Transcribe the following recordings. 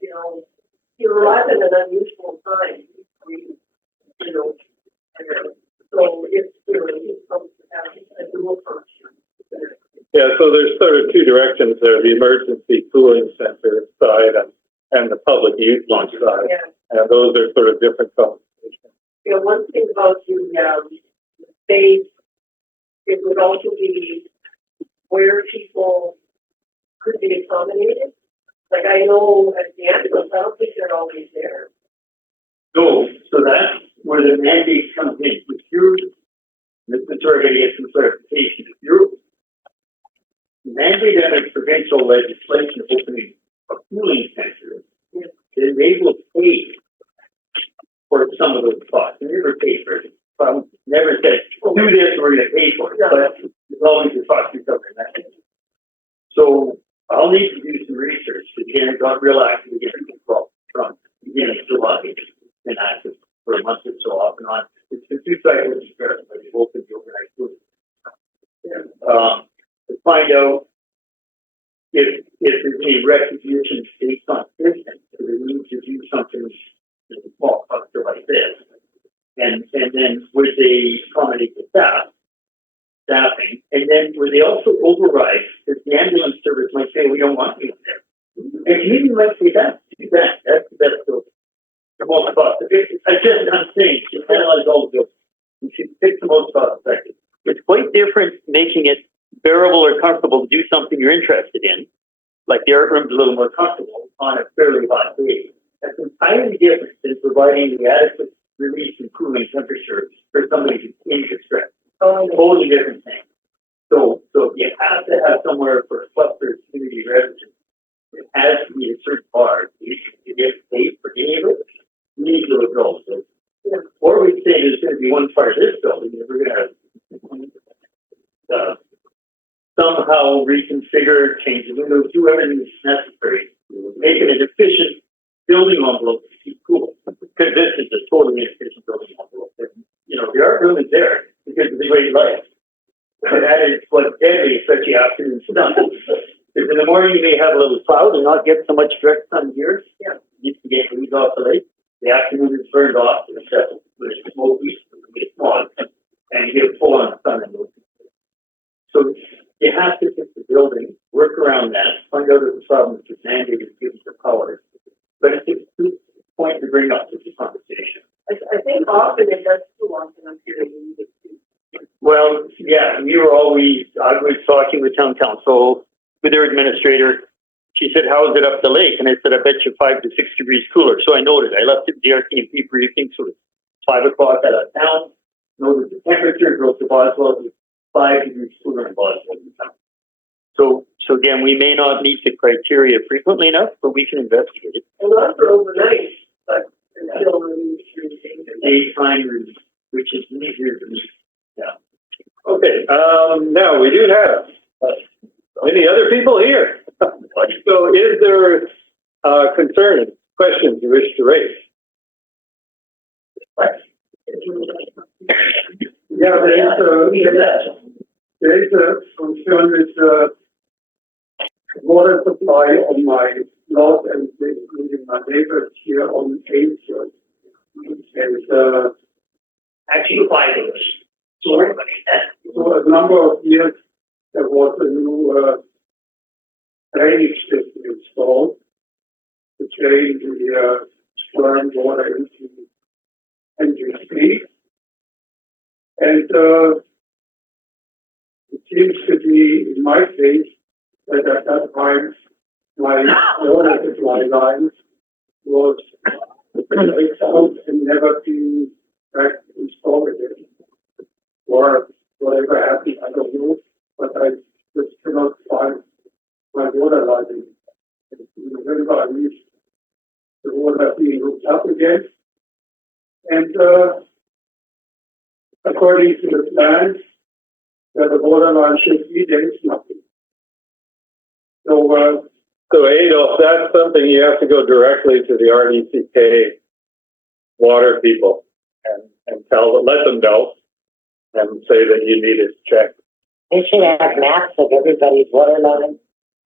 is, you arrive at an unusual time, so it's supposed to have a dual function. Yeah, so there's sort of two directions there, the emergency cooling center side and the public use launch side. Yeah. And those are sort of different conversations. One thing about the space, it would also be where people could be accommodated. Like I know at the ambulance, I don't think they're always there. No, so that's where the mandate comes in. If you're, this is where I'm going to get some clarification. If you're mandated under provincial legislation opening a cooling center, then they will pay for some of those costs. They never pay for it. Never said, do this, we're going to pay for it. But it's always a cost you're covering that. So I'll need to do some research because Jan got real active again from beginning of July and active for a month or so off and on. It's been 2 cycles of but it's opened the overnight cooling. To find out if there's any recognition based on distance, so they need to do something in a small cluster like this. And then would they accommodate the staffing, and then would they also override, because the ambulance service might say, we don't want you there. And community might say, that's the best deal. The most cost effective. I'm saying, to analyze all the bills, you should pick the most cost effective. It's quite different making it bearable or comfortable to do something you're interested in, like the art room's a little more comfortable on a fairly hot day. That's entirely different than providing the adequate release and cooling temperature for somebody who's in distress. Totally different thing. So you have to have somewhere for a cluster of community residents. It has to be a certain bar. You get paid for any of it. You need to look also. Or we say there's going to be one part of this building that we're going to somehow reconfigure, change the windows, do everything that's necessary, make it an efficient building envelope to keep cool. Because this is a totally inefficient building envelope. The art room is there because of the great light. And that is what's deadly, especially afternoon sun. Because in the morning you may have a little cloud and not get so much direct sun here. Yeah. You can get leaves off the lake. The afternoon is burned off with smoky, it's smog, and you get full on sun and so you have to fix the building, work around that, find out if the problem is mandated to give us the power. But it's a good point to bring up with the conversation. I think often it does too often I'm hearing it too. Well, yeah, I was talking with town council, with their administrator. She said, how is it up the lake? And I said, I bet you 5 to 6 degrees cooler. So I noted, I left it DRT&P briefing, so it's 5 o'clock out of town, noted the temperature, drove to Boswell, it was 5 degrees cooler in Boswell. So again, we may not meet the criteria frequently enough, but we can investigate it. And not for overnight, but until the daytime, which is easier to meet. Yeah. Okay, now we do have many other people here. So is there concern, questions you wish to raise? Yeah, there is a concern with water supply on my lot and including my neighbors here on 8th Street. And Actually, 5 of us. so a number of years there was a new drainage system installed to drain the storm water into Mgmt. And it seems to be, in my case, that at that time my water supply lines was out and never been back installed again. Or whatever happened, I don't know, but I just cannot find my water line. In November, I reached the water being hooked up again. And according to the plans that the water line should be, there is nothing. So Adolf, that's something you have to go directly to the RDCK water people and let them know and say that you need it checked. They should have maps of everybody's water line.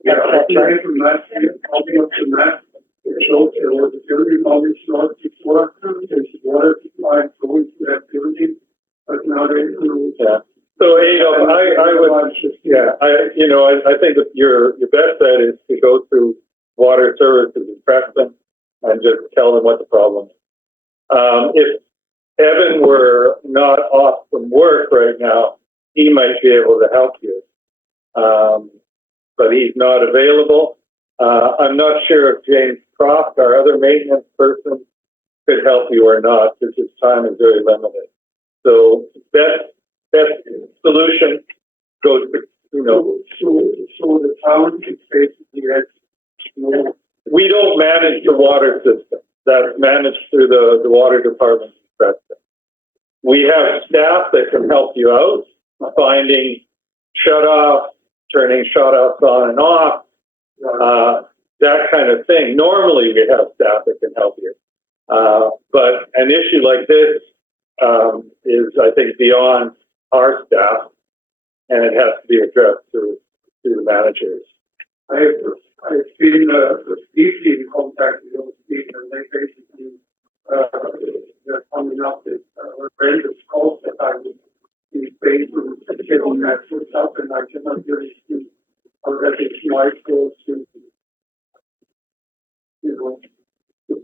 Yeah, I came from last year, copy of the map, it shows there was a building on this lot before, there's water line going to that building, but now they, Yeah. So, Adolf, I would, yeah, I think that your best bet is to go through water services in Preston and just tell them what the problem is. If Evan were not off from work right now, he might be able to help you. But he's not available. I'm not sure if James Croft, our other maintenance person, could help you or not, because his time is very limited. So best solution goes to, so the town is basically has no. We don't manage the water system. That's managed through the water department in Preston. We have staff that can help you out, finding shut-offs, turning shut-offs on and off, that kind of thing. Normally we have staff that can help you. But an issue like this is, I think, beyond our staff, and it has to be addressed through the managers. I've been deeply in contact with those people, and they basically they're coming up with horrendous costs that I would be paid to getting that put up, and I cannot really see how that is my goal to, to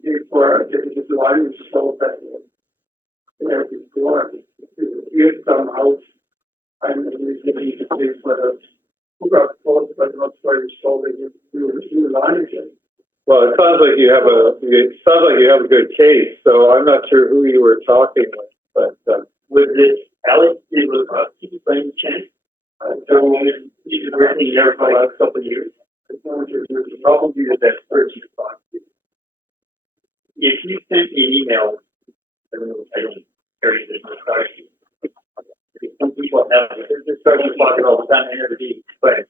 pay for the line so that there before here somehow I'm really to pay for the hookup cost, but not for installing new line again. Well, it sounds like you have a good case. So I'm not sure who you were talking with, but With this, Alex, it was by any chance. So he's been working there for the last couple of years. Probably the best person to talk to. If you sent me an email, I don't carry this discussion. Some people have this discussion talking all the time. I never do, but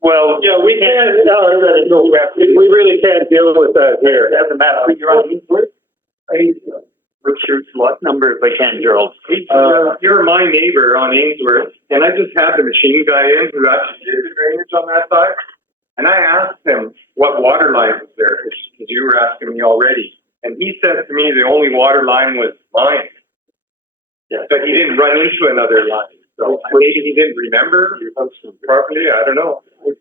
well, yeah, we can't. We really can't deal with that here. It doesn't matter. You're on Ainsworth? What's your lot number if I can, Gerald? You're my neighbor on Ainsworth, and I just had the machine guy in who actually did the drainage on that side. And I asked him what water line was there, because you were asking me already. And he said to me the only water line was mine. Yeah. But he didn't run into another line. So maybe he didn't remember properly. I don't know. I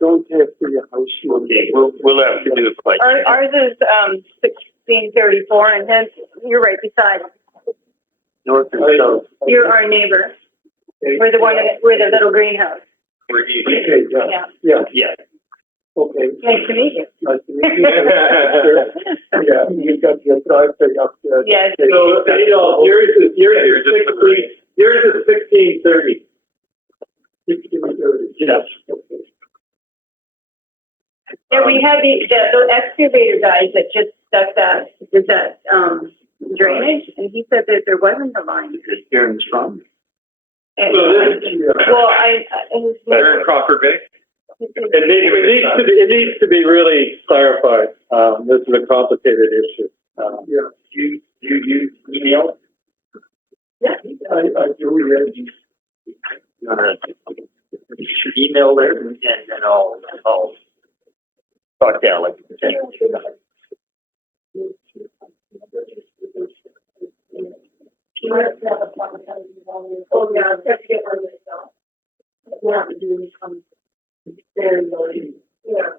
don't have the house. Okay, we'll have to do it like Ours is 1634, and his, you're right beside. north and south. You're our neighbor. We're the one. We're the little greenhouse. We're easy. Okay, Yeah. Yeah. Okay. Nice to meet you. Nice to meet you. Yeah, you got your driveway up there. Yes. so Adolf, yours is 1630. 1630. Yes. And we had the excavator guys that just stuck that drainage, and he said that there wasn't a line. Here in front. And, So this, well, They're in Crawford Bay. it needs to be really clarified. This is a complicated issue. Yeah, You use email? yeah. I do, yes. You should email there and then I'll talk to Alex. Oh, yeah, that's get one myself. We have to do some very low, yeah.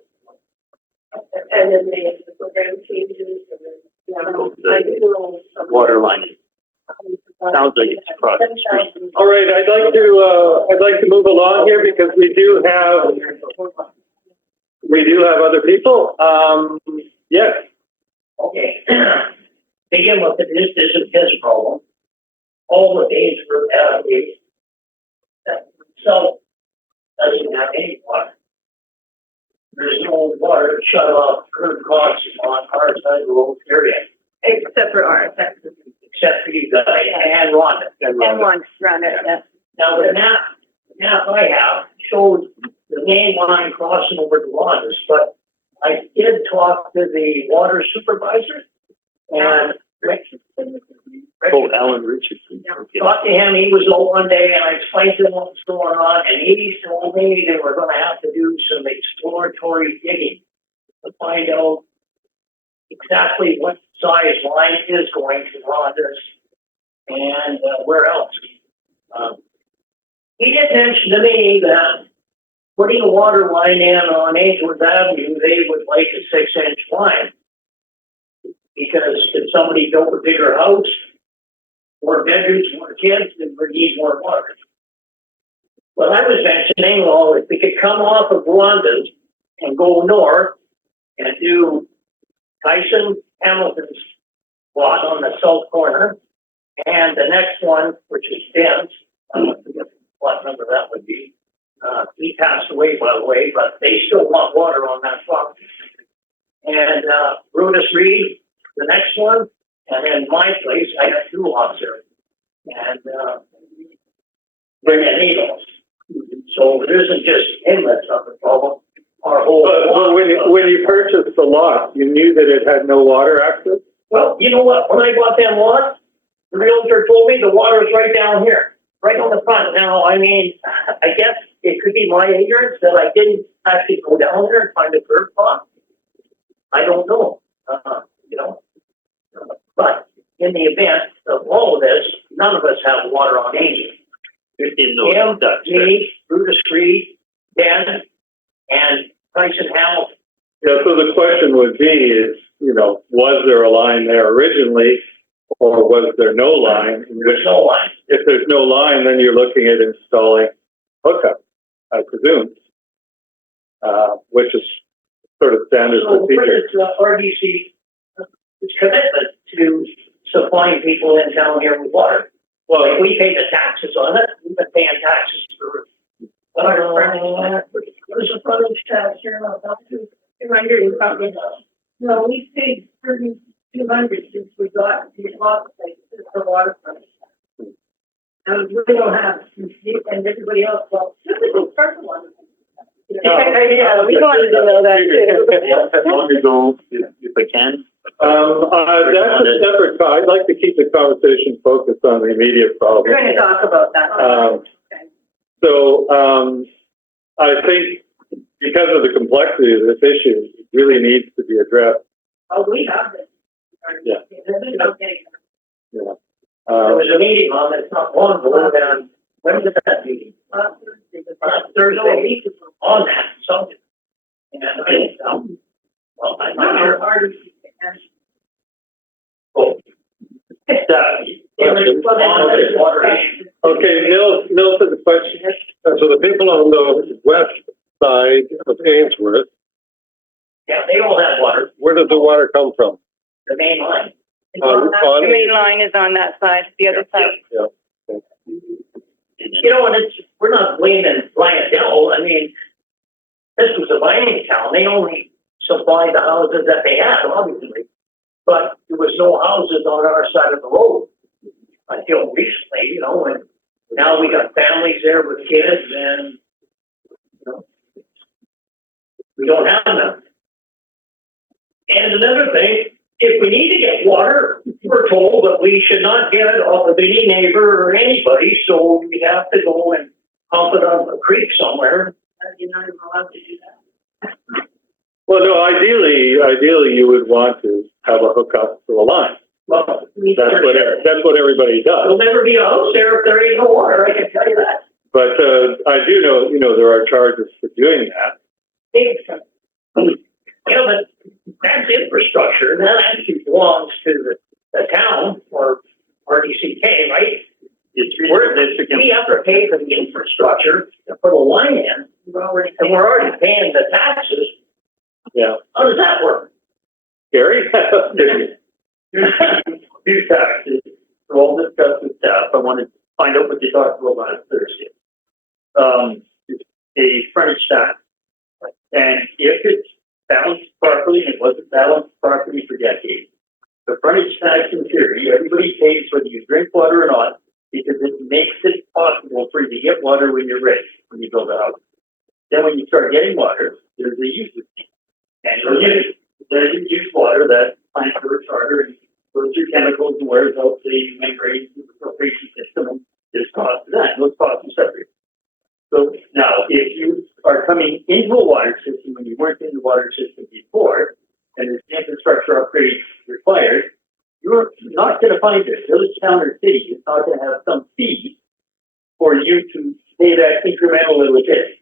And then the program changes and then, I do some. Water line. Sounds like it's across the street. All right, I'd like to move along here because we do have other people. Yes. Okay. Begin with this isn't his problem. All the days for that so doesn't have any water. There's no water shut off curb crossing on our side of the road area, Except for ours. except for you guys and Rhonda. And one around it, yeah. Now the map I have shows the main line crossing over to Rhonda's, but I did talk to the water supervisor and Oh, Alan Richardson. Okay. Talked to him, he was low one day, and I explained to him what was going on, and he told me they were gonna have to do some exploratory digging to find out exactly what size line is going to Ronders and where else. He did mention to me that putting a water line in on Ainsworth Avenue, they would like a 6-inch line. Because if somebody built a bigger house, more bedrooms, more kids, then we need more water. Well, I was mentioning, well, if we could come off of Rwanda's and go north and do Tyson Hamilton's lot on the south corner, and the next one, which is Ben's, I don't forget what number that would be. He passed away, by the way, but they still want water on that property. And Brutus Reed, the next one, and then my place, I got 2 lots there. And they're needles. So it isn't just inlets of the problem. Our whole But when you purchased the lot, you knew that it had no water access? Well, you know what? When I bought them lots, the realtor told me the water is right down here, right on the front. Now, I mean, I guess it could be my ignorance that I didn't actually go down there and find a curb pond. I don't know, you know. But in the event of all of this, none of us have water on Angel. In those Him, ducts, me, Brutus Reed, Ben, and Tyson Hamilton. Yeah, so the question would be is, you know, was there a line there originally, or was there no line? There's no line. If there's no line, then you're looking at installing hookup, I presume, which is sort of standard So what procedure. is RDC commitment to supplying people in town here with water? Well, if we pay the taxes on it, we've been paying taxes for. What is the frontage tax here? 200 and something. No, we paid 200 since we got the lot place for waterfront. And we don't have, and everybody else, well, the first one. Yeah, we wanted to know that too. As long as if I can. That's a separate, I'd like to keep the conversation focused on the immediate problem. We're going to talk about that. I think because of the complexity of this issue, it really needs to be addressed. Oh, we have it. Yeah. Okay. Yeah. There was a meeting on it not long ago, and when was that meeting? Thursday, on that subject. And well, I'm not sure. Oh. Okay, Nils has a question. So the people on the west side of Ainsworth, Yeah, they all have water, where does the water come from? the main line. The main line is on that side, the other side. You know, and we're not blaming Riondel. I mean, this was a mining town. They only supplied the houses that they had, obviously. But there was no houses on our side of the road until recently, you know, and now we got families there with kids and, you know, we don't have them. And another thing, if we need to get water, we're told that we should not get it off of any neighbor or anybody, so we have to go and pump it up a creek somewhere. You're not even allowed to do that. Well, no, ideally you would want to have a hookup to a line. Well, That's what everybody does. there'll never be a house there if there ain't no water, I can tell you that. But I do know, you know, there are charges for doing that. Yeah, but that's infrastructure, and that actually belongs to the town or RDCK, right? We have to pay for the infrastructure to put a line in, and we're already paying the taxes. Yeah. How does that work? Gary? Two taxes, we're all discussed with staff. I want to find out what they talked about last Thursday. A frontage tax. And if it's balanced properly, and it wasn't balanced properly for decades, the frontage tax in theory, everybody pays whether you drink water or not, because it makes it possible for you to get water when you're ready, when you build a house. Then when you start getting water, there's a usage fee. And there's used water that plants are charter and goes through chemicals and wears out the membrane filtration system, and there's cost to that. Those costs are separate. So now, if you are coming into a water system when you weren't in the water system before, and there's infrastructure upgrades required, you're not going to find it. Village, town, or city is not going to have some fee for you to pay that incremental little bit.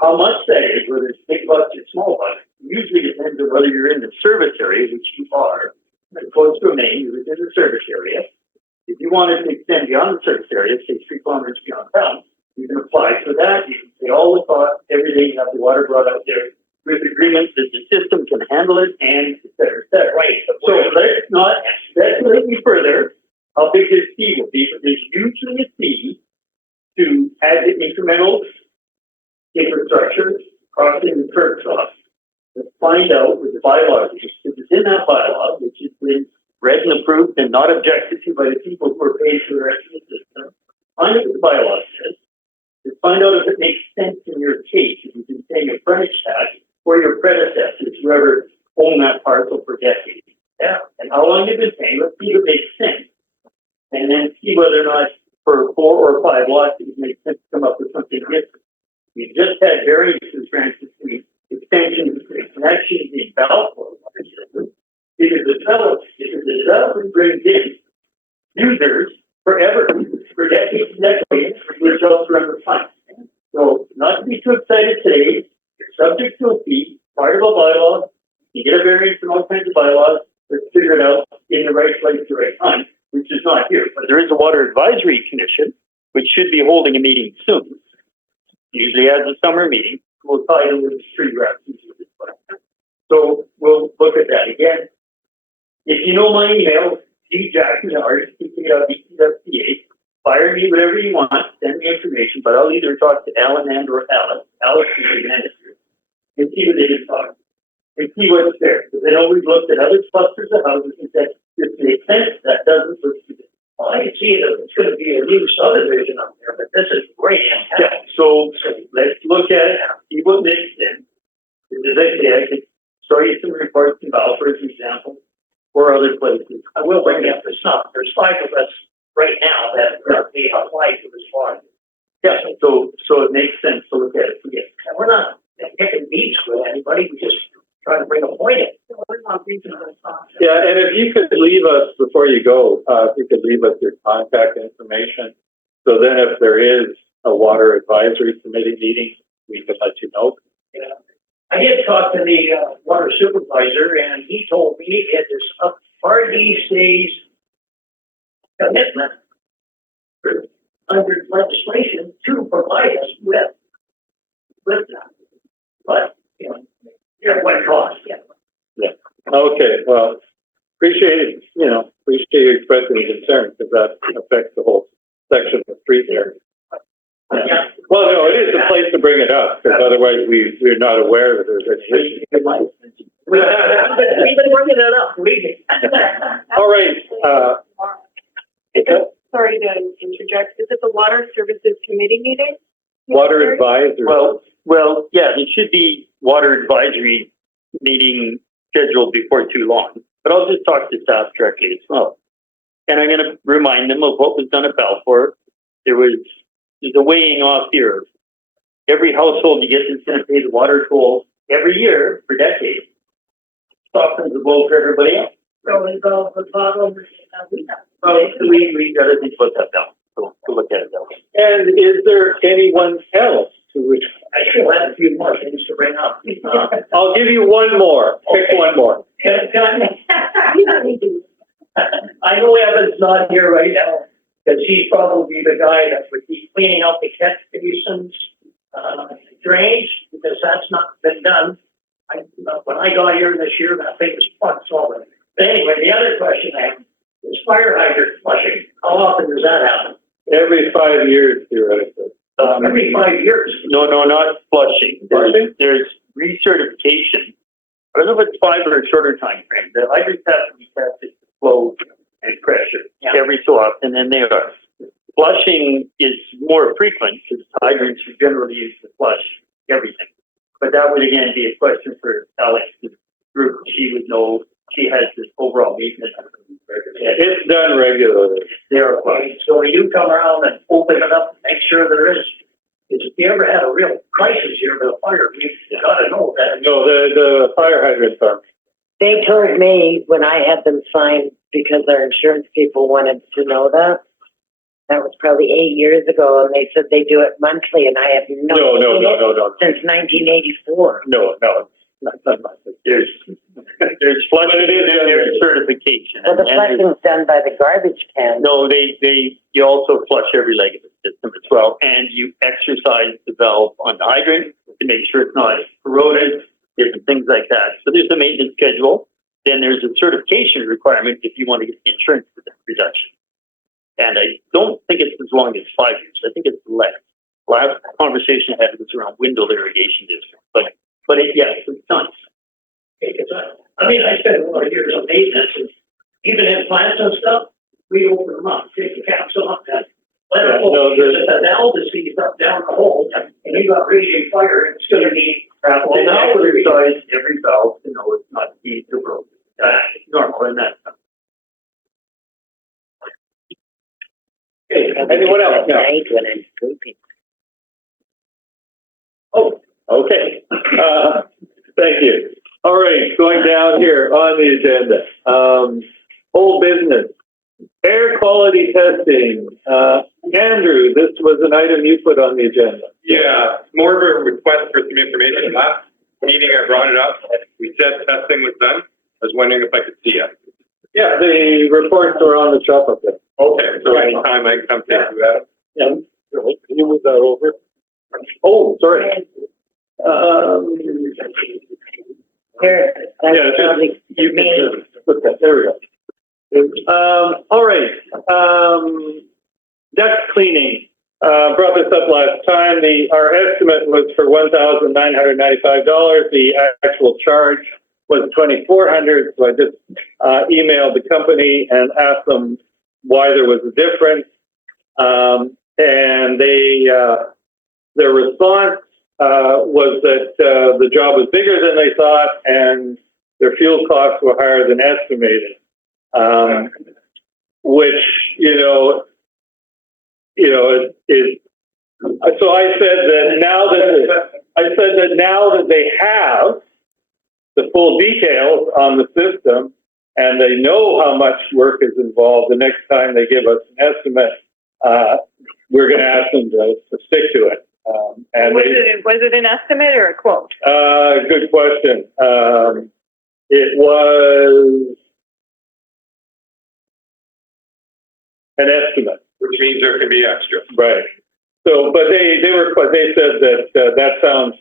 How much that is, whether it's big bucks or small bucks, usually depends on whether you're in the service area, which you are, as opposed to a main, you're within the service area. If you wanted to extend beyond the service area, say 3 kilometers beyond town, you can apply for that. You can pay all the costs, everything, have the water brought out there with agreements that the system can handle it, and et cetera, et cetera. Right. So let's not speculate any further how big this fee will be, but there's usually a fee to add the incremental infrastructure crossing the curb stop. Let's find out what the bylaw is. If it's in that bylaw, which has been read and approved and not objected to by the people who are paying for the rest of the system, find out what the bylaw says. To find out if it makes sense in your case, if you've been paying a frontage tax or your predecessors, whoever owned that parcel for decades. Yeah. And how long you've been paying, let's see if it makes sense. And then see whether or not for 4 or 5 lots it would make sense to come up with something different. We just had variances granted to extensions and connections in Balfour water system because the developer brings in users forever, for decades and decades, which else run the fund. So, not to be too excited today, you're subject to a fee, part of a bylaw, you get a variance from all kinds of bylaws, let's figure it out in the right place at the right time, which is not here. But there is a Water Advisory Commission, which should be holding a meeting soon. Usually has a summer meeting. We'll tie it with tree grass. So we'll look at that again. If you know my email, djackson@rcca.ca, fire me whatever you want, send me information, but I'll either talk to Alan and or Alice. Alice is the manager, and see what they can talk. And see what's there. Because I know we've looked at other clusters of houses and said, this makes sense, that doesn't look good. Well, I can see that it's going to be a new subdivision up there, but this is great. Yeah, so let's look at it, see what makes sense. As I say, I could show you some reports in Balfour, for example, or other places. I will bring up the stuff. There's 5 of us right now that are being applied to this farm. Yeah, so it makes sense to look at it again. And we're not picking beats with anybody. We just try to bring a point in. We're not beating this stuff. Yeah, and if you could leave us, before you go, if you could leave us your contact information, so then if there is a Water Advisory Committee meeting, we can let you know. Yeah. I did talk to the water supervisor, and he told me it is up RDC's commitment under legislation to provide us with that. But, you know, at what cost? Yeah. Yeah. Okay, well, appreciate you expressing concern, because that affects the whole section of the street there. Yeah. Well, no, it is a place to bring it up, because otherwise we're not aware that there's any issue. We've been bringing it up, we All right, Sorry to interject. Is it the Water Services Committee meeting? Water Advisory. Well, yeah, it should be Water Advisory meeting scheduled before too long. But I'll just talk to staff directly as well. And I'm going to remind them of what was done at Balfour. There's a weighing off here. Every household you get is going to pay the water toll every year for decades. Softens the blow for everybody else. So we go for problems we have. Well, we got to think about that now. So we'll look at it that way. And is there anyone else who would? I still have a few more things to bring up. I'll give you one more. Pick one more. Can I know Evan's not here right now, because he's probably the guy that would be cleaning out the catch basins, drainage, because that's not been done. When I got here this year, that thing was plugged solid. But anyway, the other question I have is fire hydrant flushing. How often does that happen? Every 5 years, theoretically. Every 5 years. No, not flushing. Flushing? There's recertification. I don't know if it's 5 or a shorter time frame. The hydrants have to be tested for flow and pressure every so often, and they are. Flushing is more frequent because hydrants are generally used to flush everything. But that would again be a question for Alex, the group. She would know she has this overall maintenance. It's done regularly. There, So when you come around and open it up, make sure there is, if you ever had a real crisis here with a fire, we gotta know that. No, the fire hydrants are. They told me when I had them signed, because our insurance people wanted to know that. That was probably 8 years ago, and they said they do it monthly, and I have No. since 1984. No, not much. there's flushing But it is and there's certification. Well, the And there's- flushing's done by the garbage can. No, you also flush every leg of the system as well, and you exercise the valve on the hydrant to make sure it's not corroded, different things like that. So there's a maintenance schedule. Then there's a certification requirement if you want to get the insurance reduction. And I don't think it's as long as 5 years. I think it's less. Last conversation I had was around Windle Irrigation District, but yes, it's done. I mean, I spent a lot of years on maintenance, and even in plants and stuff, we open them up, take the caps off, and let Yeah, it go. no, Because if the valve is seized up down the hole, and you got raging fire, it's gonna need. Well, now we're size every valve to know it's not deep to road. Normal in that. Anyone else? No. Night when I'm sleeping. Oh, okay. Thank you. All right, going down here on the agenda. Old business, air quality testing. Andrew, this was an item you put on the agenda. Yeah, more of a request for some information. Last meeting I brought it up. We said testing was done. I was wondering if I could see it. Yeah, the reports are on the shelf up there. Okay, so anytime I can come take that. Yeah. Can you move that over? Oh, sorry. Here, that's Yeah, probably you me. can put that, there we go. All right, duct cleaning, brought this up last time. Our estimate was for $1,995. The actual charge was $2,400. So I just emailed the company and asked them why there was a difference. And their response was that the job was bigger than they thought, and their fuel costs were higher than estimated. Which is. So I said that now that they have the full details on the system and they know how much work is involved, the next time they give us an estimate, we're going to ask them to stick to it. And Was it an estimate or a quote? good question. It was an estimate. Which means there can be extra. Right. So, but they said that that sounds,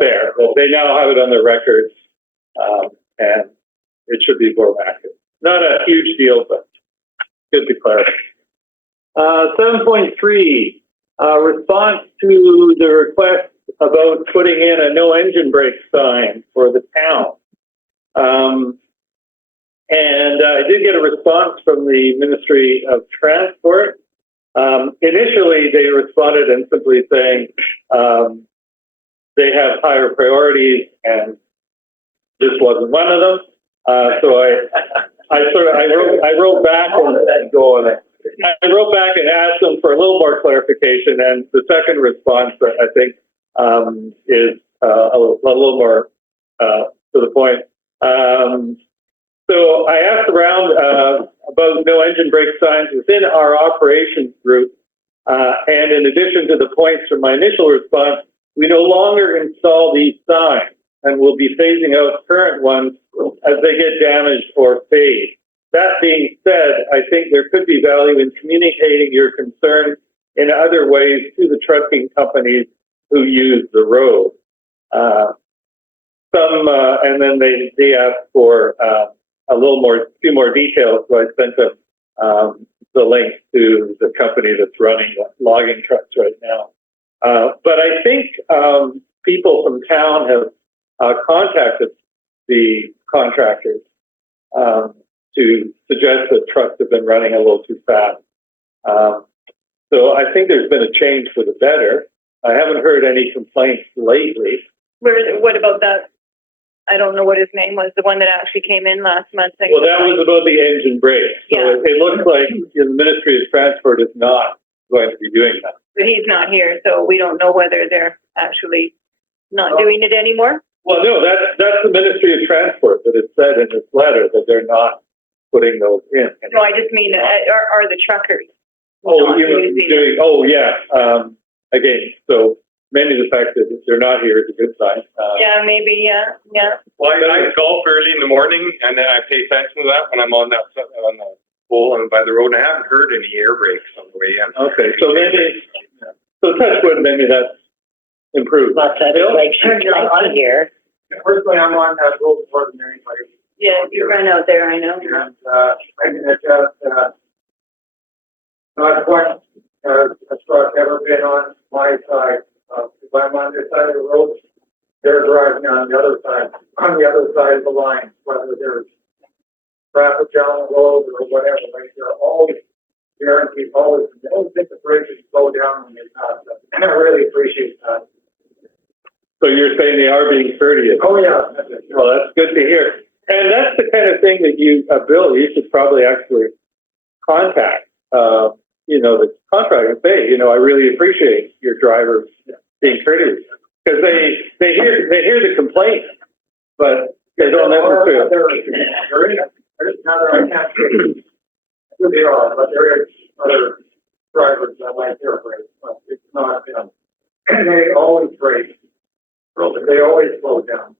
fair. Well, they now have it on their records, and it should be more accurate. Not a huge deal, but good to clarify. 7.3, response to the request about putting in a no engine brake sign for the town. And I did get a response from the Ministry of Transport. Initially, they responded and simply saying they have higher priorities, and this wasn't one of them. So I wrote back and go on it. I wrote back and asked them for a little more clarification, and the second response, I think, is a little more to the point. So I asked around about no engine brake signs within our operations group, and in addition to the points from my initial response, we no longer install these signs and will be phasing out current ones as they get damaged or fade. That being said, I think there could be value in communicating your concerns in other ways to the trucking companies who use the road. And then they asked for few more details, so I sent them the link to the company that's running logging trucks right now. But I think people from town have contacted the contractors to suggest that trucks have been running a little too fast. So I think there's been a change for the better. I haven't heard any complaints lately. What about that I don't know what his name was, the one that actually came in last month. Well, that was about the engine brake. So Yeah. it looks like the Ministry of Transport is not going to be doing that. But he's not here, so we don't know whether they're actually not doing it anymore. Well, no, that's the Ministry of Transport that has said in this letter that they're not putting those in. No, I just mean, are the truckers Oh, not you know, using doing, oh, yeah, again, so maybe the fact that they're not here is a good sign. Yeah, maybe, yeah. Well, I golf early in the morning, and then I pay attention to that when I'm on the pole and by the road, and I haven't heard any air brakes on the way in. Okay, so maybe, so touch wood, maybe that's improved. Lots of Bill? like here. Personally, I'm on that road more than anybody. Yeah, you run out there, I know. And, I can adjust, not quite, a truck ever been on my side. If I'm on this side of the road, they're driving on the other side of the line, whether there's traffic down the road or whatever, like they're always guaranteed, always hit the brakes and slow down when they pass them. And I really appreciate that. So you're saying they are being courteous? Oh, yeah. Well, that's good to hear. And that's the kind of thing that you, Bill, you should probably actually contact, the contractor and say, I really appreciate your drivers being courteous. Because they hear the complaint, but they don't ever feel. There's another, I can't say who they are, but there is other drivers that like their brakes, but it's not them. And they always brake. They always slow down.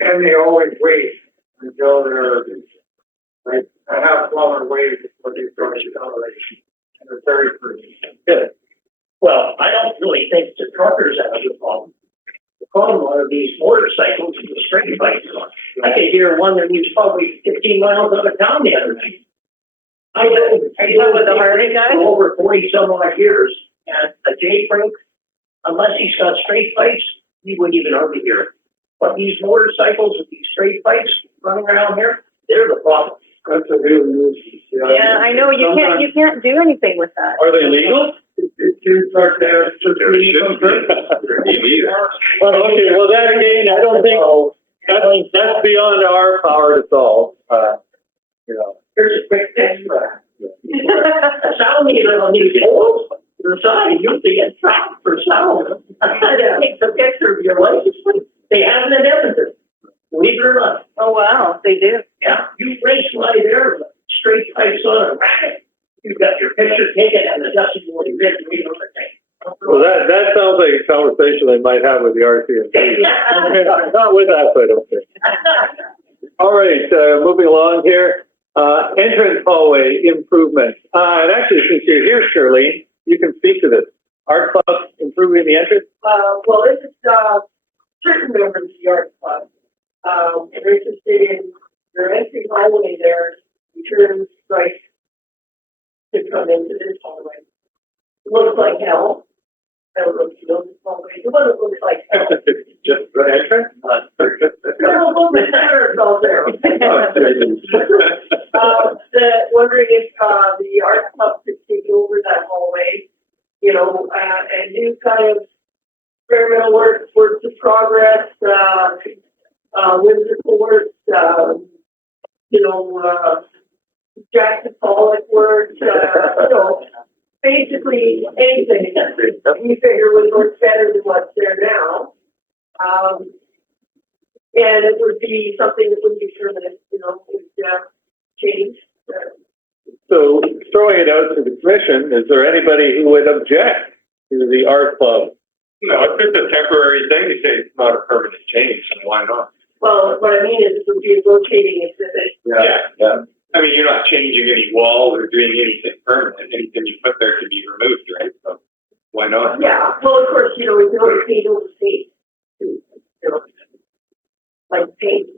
And they always wait until they're like a half kilometer away before they start acceleration. And they're very pretty. Yeah. Well, I don't really think the truckers have the problem. The problem are these motorcycles with the straight bikes on. I could hear one that was probably 15 miles out of town the other night. I know with the Harley guy? for over 40 some odd years, and a J brake, unless he's got straight bikes, he wouldn't even hardly hear it. But these motorcycles with these straight bikes running around here, they're the problem. That's a real news. Yeah, I know, you can't do anything with that. Are they legal? It's huge right there. It's just There shouldn't be. Okay, well, that again, I don't think, that's beyond our power to solve, Here's a quick test for that. A sound meter on these poles, to the side, you have to get trapped for sound. That takes a picture of your license plate. They have it in Edmonton, believe it or not. Oh, wow, they do. Yeah, you race by there, straight pipes on a racket. You've got your picture taken and the decibel is read on the thing. well, that sounds like a conversation they might have with the RCMP. Not with us, I don't think. All right, moving along here. Entrance hallway improvements. And actually, since you're here, Shirley, you can speak to this. Art Club improving the entrance? Well, this is, certain members of the art club. They're interested in your entry hallway there, you turn right to come into this hallway. It looks like hell. I don't know if you know this hallway. It doesn't look like hell. Just the entrance? There's a little bit better out there. Wondering if, the art club could take over that hallway, and do kind of experimental works in progress, whimsical works, Jackson Pollock works, basically anything we figure would work better than what's there now. And it would be something that would be permanent, would change. So throwing it out to the commission, is there anybody who would object to the art club? No, it's just a temporary thing. You say it's not a permanent change, and why not? Well, what I mean is it would be a rotating exhibit. Yeah. I mean, you're not changing any walls or doing anything permanent. Anything you put there can be removed, right? So why not? Yeah, well, of course, we can always paint over paint. Like paint.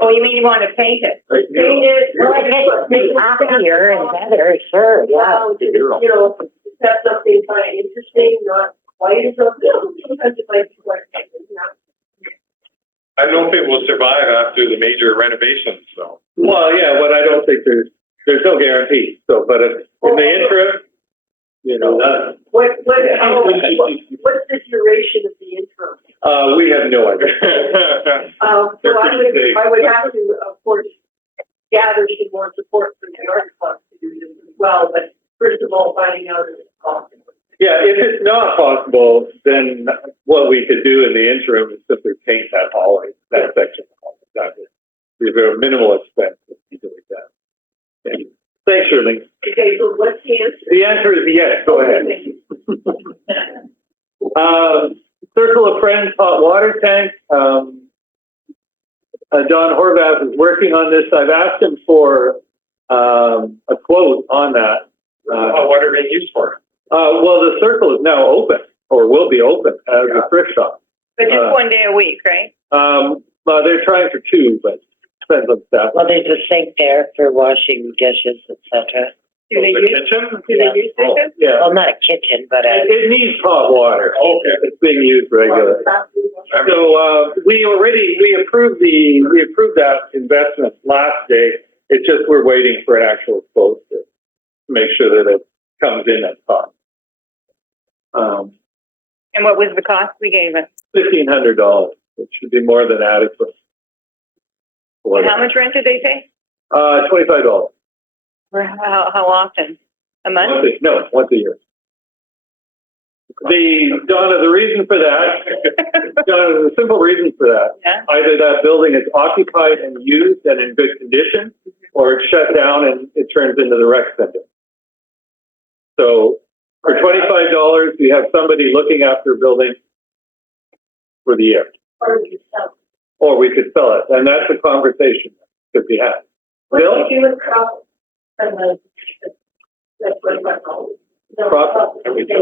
Oh, you mean you want to paint it? Paint it. Well, I guess it's big happier and better, sure, yeah. That's something kind of interesting, not quite as something. Sometimes it might be quite something, I don't know if it will survive after the major renovations, so. Well, yeah, but I don't think there's no guarantee. So, but if, in the interim, What's the duration of the interim? We have no idea. So They're I pretty big. would have to, of course, gather some more support from the art club to do this as well, but first of all, finding out if it's possible. Yeah, if it's not possible, then what we could do in the interim is simply paint that hallway, that section. Exactly. Be a very minimal expense if you do that. Thank you. Thanks, Shirley. Okay, so what's the answer? The answer is yes. Go ahead. Thank you. Circle of Friends hot water tank. John Horvath is working on this. I've asked him for a quote on that. What are they used for? Well, the circle is now open, or will be open as a thrift shop. But just 1 day a week, right? Well, they're trying for 2, but depends on staff. Well, there's a sink there for washing dishes, etc. Do they The use, kitchen? do they use dishes? Yeah, Well, not a kitchen, but a, it needs hot water. Okay. It's being used regularly. So we approved that investment last day. It's just we're waiting for an actual quote to make sure that it comes in at cost. And what was the cost we gave it? $1,500, which should be more than adequate. for And how that. much rent did they pay? $25. Or how often? A month? Once a year. Donna, the reason for that, Donna, the simple reason for that, Yeah. either that building is occupied and used and in good condition, or it's shut down and it turns into the rec center. So for $25, you have somebody looking after a building for the year. Or we could sell. Or we could sell it, and that's a conversation that could be had. What Bill? do you do with crop? From that's what I call it. No, Crop? Like, is it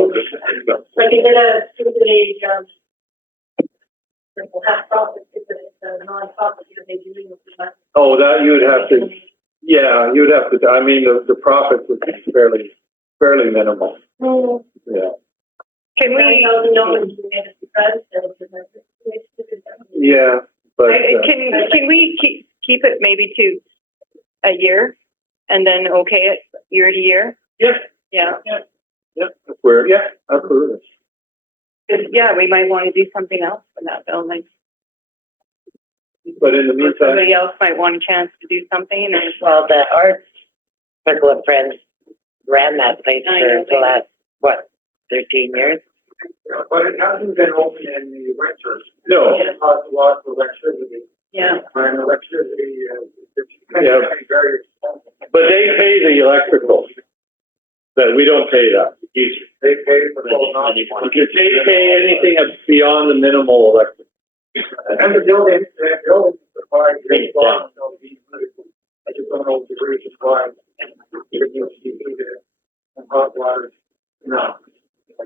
like we'll have profit, if it's a non-profit, are they doing with the money? Oh, that you would have to, yeah, you would have to, I mean, the profits would be fairly minimal, yeah. Can $9,000 we, to get it because Yeah, but, can we keep it maybe to a year and then okay it year to year? yes, Yeah. absolutely. 'Cause, yeah, we might want to do something else for that building. But in the meantime, Somebody else might want a chance to do something or. well, the Arts Circle of Friends ran that place I for know, the last, 13 years? But it hasn't been open in the winter. no, It costs a lot for electricity, Yeah. and electricity is Yeah. very expensive. but they pay the electrical, that we don't pay that. They pay for the whole night. If they pay anything beyond the minimal electric. And the building provides great farm, so I just don't know the reason why it needs to be heated and hot water. No.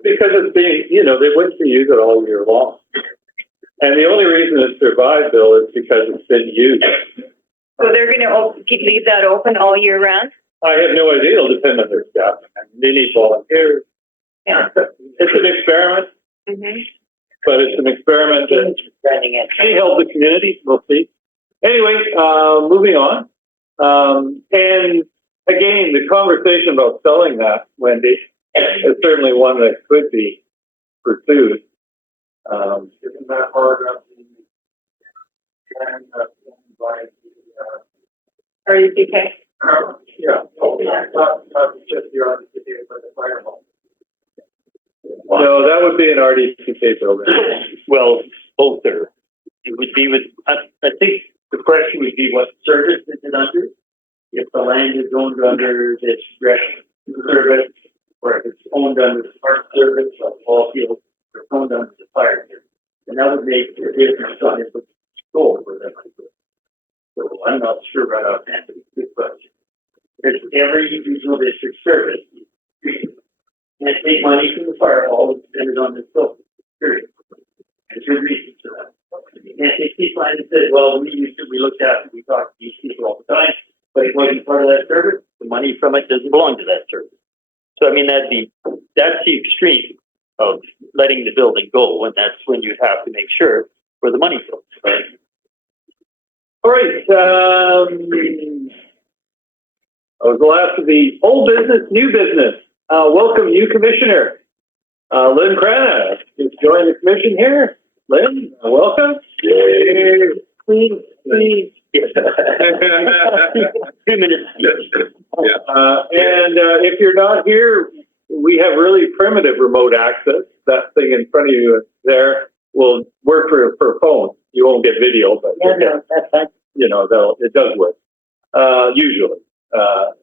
Because it's being, they wouldn't use it all year long. And the only reason it survived, Bill, is because it's been used. So they're gonna leave that open all year round? I have no idea. It'll depend on their staff. I mean, they need volunteers. Yeah. It's an experiment, Mm-hmm. but it's an experiment that Running it. may help the community. We'll see. Anyway, moving on. And again, the conversation about selling that, Wendy, is certainly one that could be pursued. Isn't that part of the plan by RUCK? yeah, not just the RDCA, but the fire hall. No, that would be an RDCK building. Well, both are. It would be with, I think the question would be what service is it under? If the land is owned under this rec service, or if it's owned under the park service, like all fields, or owned under the fire service. And that would make a difference on if it's sold for them. So I'm not sure right offhand, but it's a good question. Because every regional district service, can't take money from the fire hall and spend it on this building, period. There's good reasons for that. You can't take people and say, well, we looked at it, we talked to these people all the time, but it wasn't part of that service, the money from it doesn't belong to that service. So, I mean, that's the extreme of letting the building go, and that's when you have to make sure where the money goes, right? All right. That was the last of the old business, new business. Welcome, new commissioner. Lynn Crana, just joined the commission here. Lynn, welcome. Yay. Please. 2 minutes. And if you're not here, we have really primitive remote access. That thing in front of you there will work for phone. You won't get video, but Yeah, no, that's fine. you know, it does work, usually. The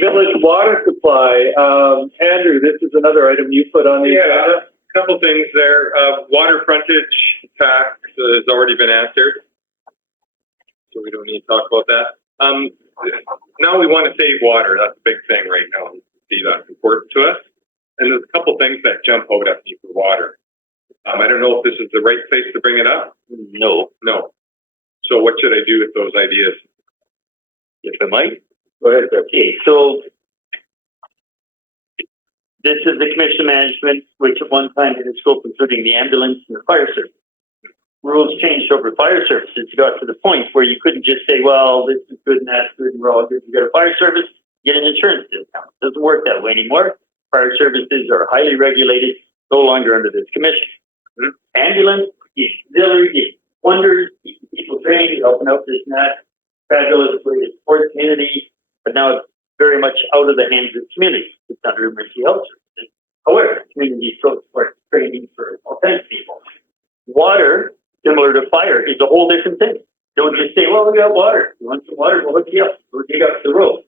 village water supply, Andrew, this is another item you put on the agenda. Couple things there. Water frontage tax has already been answered, so we don't need to talk about that. Now we want to save water. That's a big thing right now. See, that's important to us. And there's a couple things that jump out at me for water. I don't know if this is the right place to bring it up. No. So what should I do with those ideas? If I might. Go ahead, sir. Okay, so this is the commission management, which at one time had a scope including the ambulance and the fire service. Rules changed over fire services. It got to the point where you couldn't just say, well, this is good and that's good and we're all good. You got a fire service, get an insurance discount. It doesn't work that way anymore. Fire services are highly regulated, no longer under this commission. Ambulance, auxiliary, wonders, people trained, helping out this and that. Fabulous way to support the community, but now it's very much out of the hands of the community. It's under emergency health services. However, community support training for all kinds of people. Water, similar to fire, is a whole different thing. Don't just say, well, we got water. You want some water? Well, hook you up. Go dig up the road.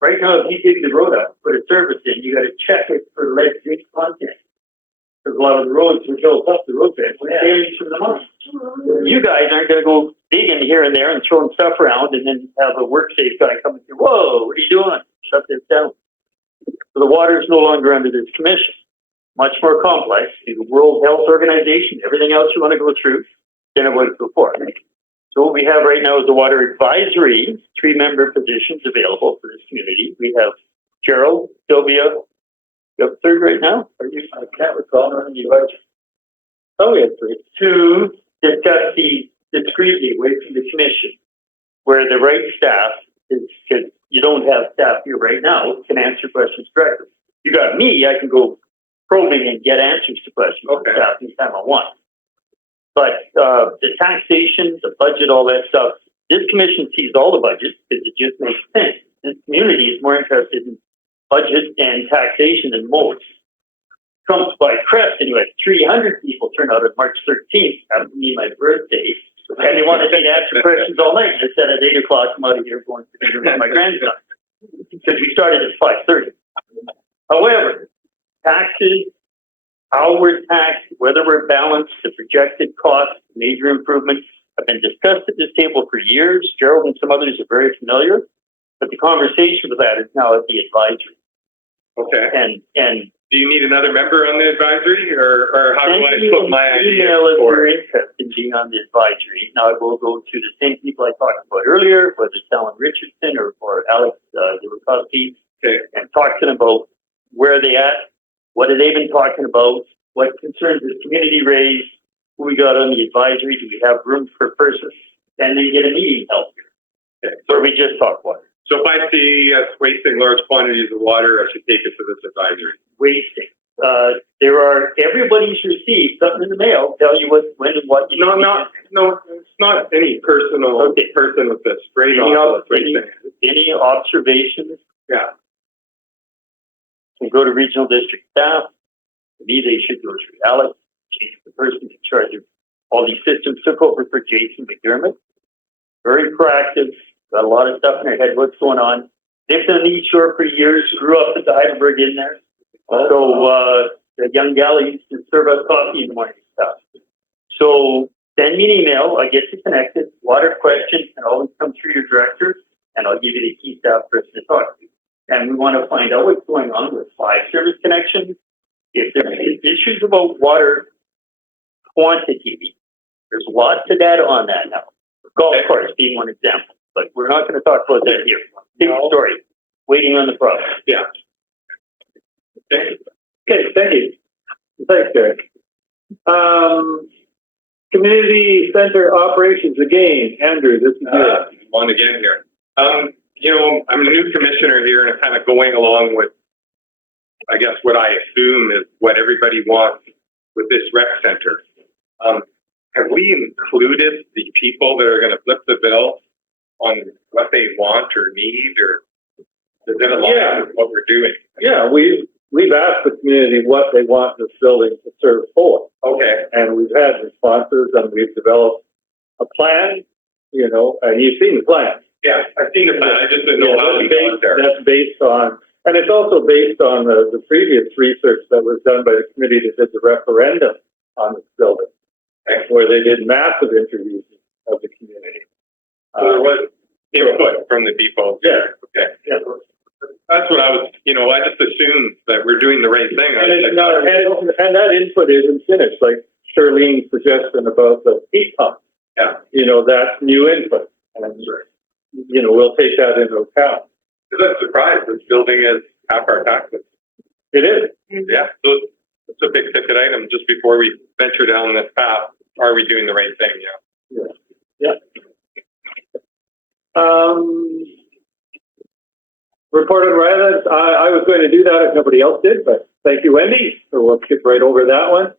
Right now, if you dig the road up, put a service in, you got to check it for lead zinc content. Because a lot of the roads were built up the roadbed with tailings from the mine. You guys aren't going to go digging here and there and throwing stuff around and then have a work safe guy come and say, whoa, what are you doing? Shut this down. So the water is no longer under this commission. Much more complex. The World Health Organization, everything else you want to go through than it was before. So what we have right now is the water advisory, 3-member positions available for this community. We have Gerald, Sylvia, you have a third right now? Are you? I can't recall. On the advisory. Oh, we have 3. To discuss the discreetly away from the commission, where the right staff is, because you don't have staff here right now, can answer questions directly. You got me, I can go probing and get answers to questions from staff anytime I want. But the taxation, the budget, all that stuff, this commission sees all the budgets because it just makes sense. This community is more interested in budget and taxation than most. Trump's by crest, and you had 300 people turn out on March 13th, happened to be my birthday, and they wanted me to answer questions all night. I said at 8 o'clock, I'm out of here going to dinner with my grandson, because we started at 5:30. However, taxes, how we're taxed, whether we're balanced, the projected costs, major improvements have been discussed at this table for years. Gerald and some others are very familiar, but the conversation with that is now at the advisory. Okay. And do you need another member on the advisory, or how do I put my idea email if forward? you're interested in being on the advisory. Now, I will go to the same people I talked about earlier, whether it's Alan Richardson or Alex Dewakowski, and talk to them about where they at, what have they been talking about, what concerns the community raised, who we got on the advisory, do we have room per person, and then get a meeting held here. Okay. So we just talk water. So if I see us wasting large quantities of water, I should take it to this advisory. Wasting. Everybody's received something in the mail, tell you what, when and what you No, it's not any personal person with this. Any observations? Yeah. Can go to regional district staff. To me, they should go through Alex, change the person in charge of all these systems, took over for Jason McDermott. Very proactive. Got a lot of stuff in their head. What's going on? They've done East Shore for years. Grew up at the Heidelberg in there. So the young gal used to serve us coffee in the morning stuff. So send me an email. I get you connected. Water questions can always come through your director, and I'll give you the key staff person to talk to. And we want to find out what's going on with 5 service connections. If there are issues about water quantity, there's lots of data on that now. Golf course being one example. But we're not going to talk about that here. Big story. Waiting on the problem. Yeah. Okay, thank you. Thanks, Derek. Community center operations again. Andrew, this is yours. One again here. You know, I'm a new commissioner here, and I'm kind of going along with, I guess, what I assume is what everybody wants with this rec center. Have we included the people that are gonna flip the bill on what they want or need, or does it align with what we're doing? Yeah, we've asked the community what they want this building to serve for. Okay, And we've had responses and we've developed a plan, you know, and you've seen the plan. yeah, I've seen the plan, I just didn't know how we got there. That's based on, and it's also based on the previous research that was done by the committee that did the referendum on this building, where they did massive interviews of the community. So there was input from the people. Yeah. Okay. Yeah. That's what I was, I just assumed that we're doing the right thing. And it's not, and that input isn't finished, like Charlene's suggestion about the heat pump. Yeah. That's new input. And, we'll take that into account. Because I'm surprised this building is half our taxes. It is. Yeah, so it's a big ticket item just before we venture down this path. Are we doing the right thing? Yeah. Yeah. Report on riots. I was going to do that if nobody else did, but thank you, Wendy. So we'll skip right over that one.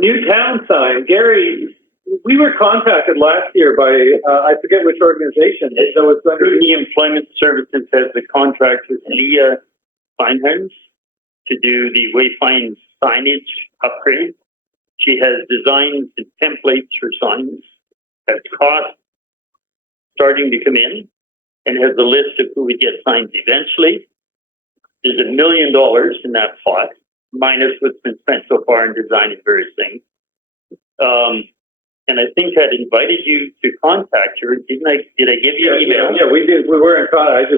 New town sign. Gary, we were contacted last year by, I forget which organization. That was going to The Employment Services has the contract with Leah Feinholz to do the Wayfind signage upgrade. She has designs and templates for signs, has cost starting to come in, and has a list of who would get signs eventually. There's $1 million in that pot, minus what's been spent so far in designing various things. And I think I'd invited you to contact her. Didn't I? Did I give you an email? Yeah, we did. We were in contact.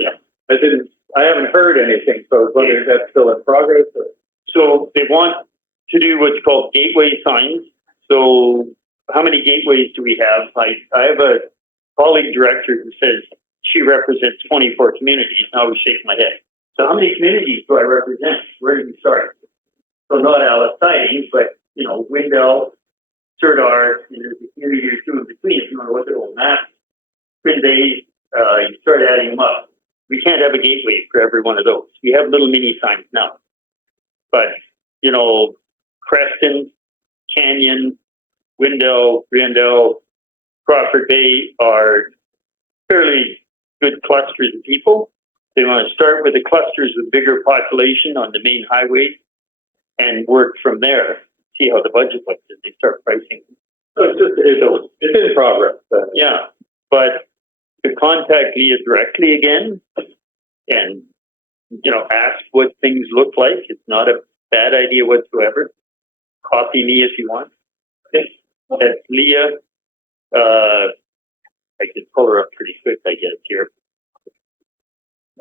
I haven't heard anything, so I was wondering if that's still in progress. Or... So they want to do what's called gateway signs. So how many gateways do we have? I have a colleague director who says she represents 24 communities. And I always shake my head. So how many communities do I represent? Where do we start? So not Alice Siding, but, Riondel, Serdar, and there's a community or two in between if you want to look at old maps. Twin Bays, you start adding them up. We can't have a gateway for every one of those. We have little mini signs now. But, Creston, Canyon, Riondel, Crawford Bay are fairly good clusters of people. They want to start with the clusters with bigger population on the main highways and work from there. See how the budget looks as they start pricing. So it's in progress. Yeah, but to contact Leah directly again and, ask what things look like. It's not a bad idea whatsoever. Copy me if you want. That's Leah. I could pull her up pretty quick, I guess, here.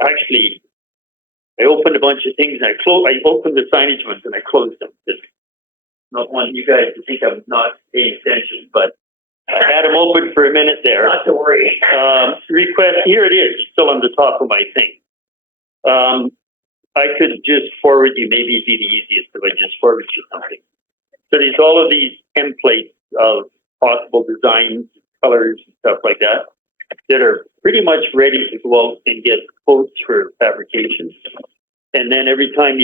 Actually, I opened a bunch of things and I opened the signage ones and I closed them. Just not want you guys to think I'm not paying attention, but I had them open for a minute there. Not to worry. Request, here it is, still on the top of my thing. I could just forward you, maybe it'd be the easiest if I just forward you something. So there's all of these templates of possible designs, colors, and stuff like that are pretty much ready to go out and get quotes for fabrication. And then every time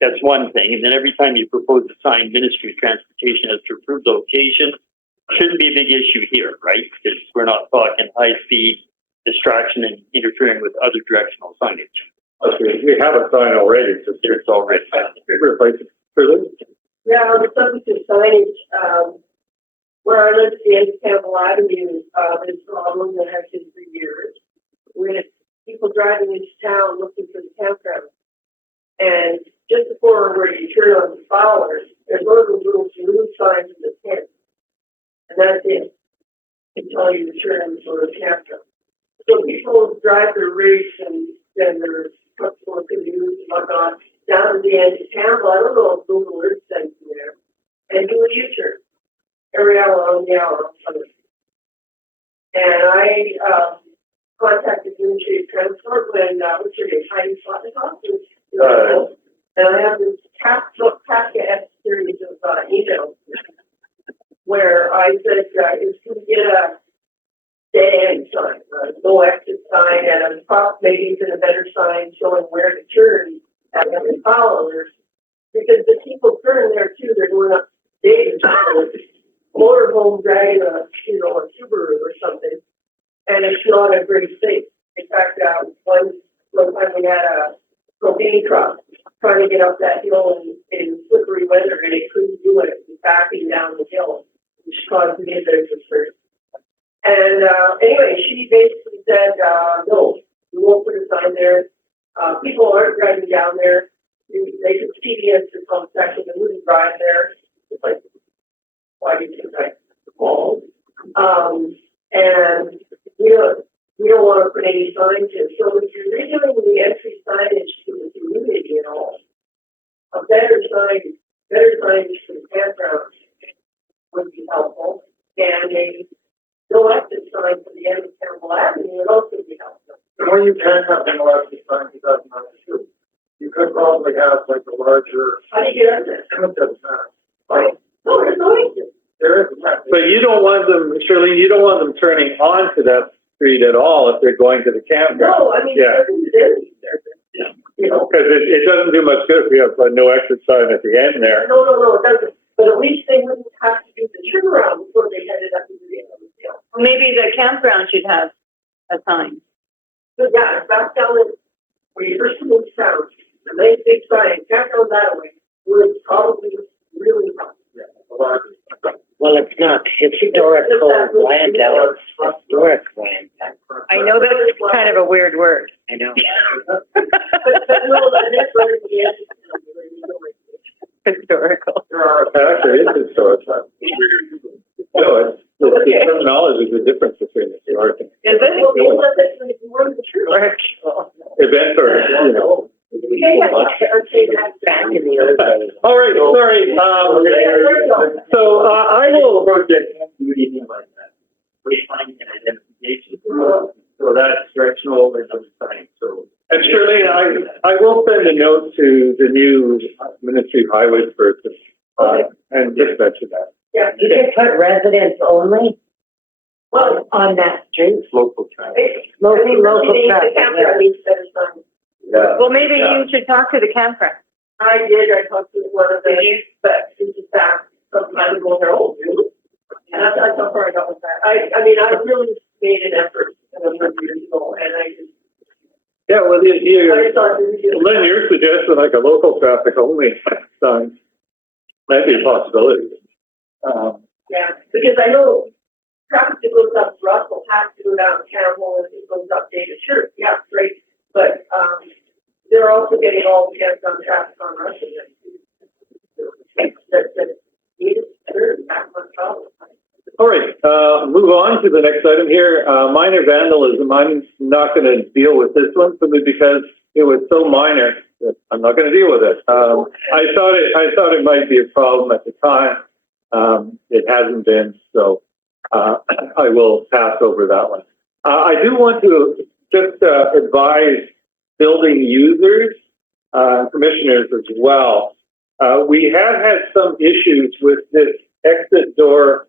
that's one thing. And then every time you propose a sign, Ministry of Transportation has to approve the location. Shouldn't be a big issue here, right? Because we're not talking high speed distraction and interfering with other directional signage. We have a sign already. So It's already. replace it. Yeah, on the subject of signage, where I live at the end of Campbell Avenue, there's a problem that has been for years with people driving into town looking for the campground. And just before where you turn on the Fowlers, there's one of those little blue signs in the tent. And that's it. Until you return for the campground. So people drive their rigs and their trucks or canoes and whatnot down to the end of Campbell. I don't know if Google Earth sends you there. And do a U-turn every hour on the hour. And I contacted Ministry of Transport when what's your name, Heidi Slotnick, and I have this Kafka-esque series of emails where I said, if you can get a dead end sign, a no exit sign, and maybe even a better sign showing where to turn at every followers, because the people turn there too, they're going up days, motorhome dragging a Subaru or something, and it's not a great thing. In fact, one time we had a propane truck trying to get up that hill in slippery weather, and it couldn't do it. It was backing down the hill, which caused me a bit of concern. And anyway, she basically said, no, we won't put a sign there. People aren't driving down there. They could see the entrance on section and wouldn't drive there. It's like, why do you think I called? And we don't want to put any signs in. So if you're redoing the entry signage to the community and all, a better signage for the campground would be helpful. And a no exit sign for the end of Campbell Avenue would also be helpful. Well, you can have an electric sign, that's not true. You could probably have like a larger. How do you get up there? It doesn't matter. Right. No, there's no exit. There is a sign. But you don't want them, Shirley, you don't want them turning onto that street at all if they're going to the campground. No, I mean, Yeah. there's you know. Because it doesn't do much good if we have a no exit sign at the end there. No, it doesn't. But at least they wouldn't have to do the turnaround before they headed up to the end of the hill. Maybe the campground should have a sign. But yeah, back down where you first move town, the nice big sign, campground that way, would probably really help. Well, it's not historical Riondel, it's historic land. I know that's kind of a weird word. I know. But no, that's right at the end. Historical. Actually, it's historic. No, the terminology is the difference between historic and. Is it? Well, that's more than true. Events are, you know. Yeah, okay, that's Back in the old days. All right, sorry, so, I will. What do you mean by that? Wayfinding and identification. So that's directional and other signs, so. And Shirley, I will send a note to the new Ministry of Highways person, and just mention that. Yeah. You can put residents only Well, on that street. Local traffic. Local the traffic. campground needs better signs. Yeah. Well, maybe you should talk to the campground. I did, I talked to one of the, but she's just back some time ago, they're old, really. And that's how far I got with that. I mean, I really made an effort a number of years ago, and I just, Yeah, well, I just thought it was Lynn, you're suggesting like a local traffic only sign. Might be a possibility. yeah, because I know traffic that goes up Russell has to go down Campbell and it goes up David. Sure, yeah, great. But, they're also getting all the campground traffic on Russell. That needed to turn back on travel. All right, move on to the next item here. Minor vandalism. I'm not going to deal with this one simply because it was so minor that I'm not going to deal with it. I thought it might be a problem at the time. It hasn't been, so I will pass over that one. I do want to just advise building users, commissioners as well. We have had some issues with this exit door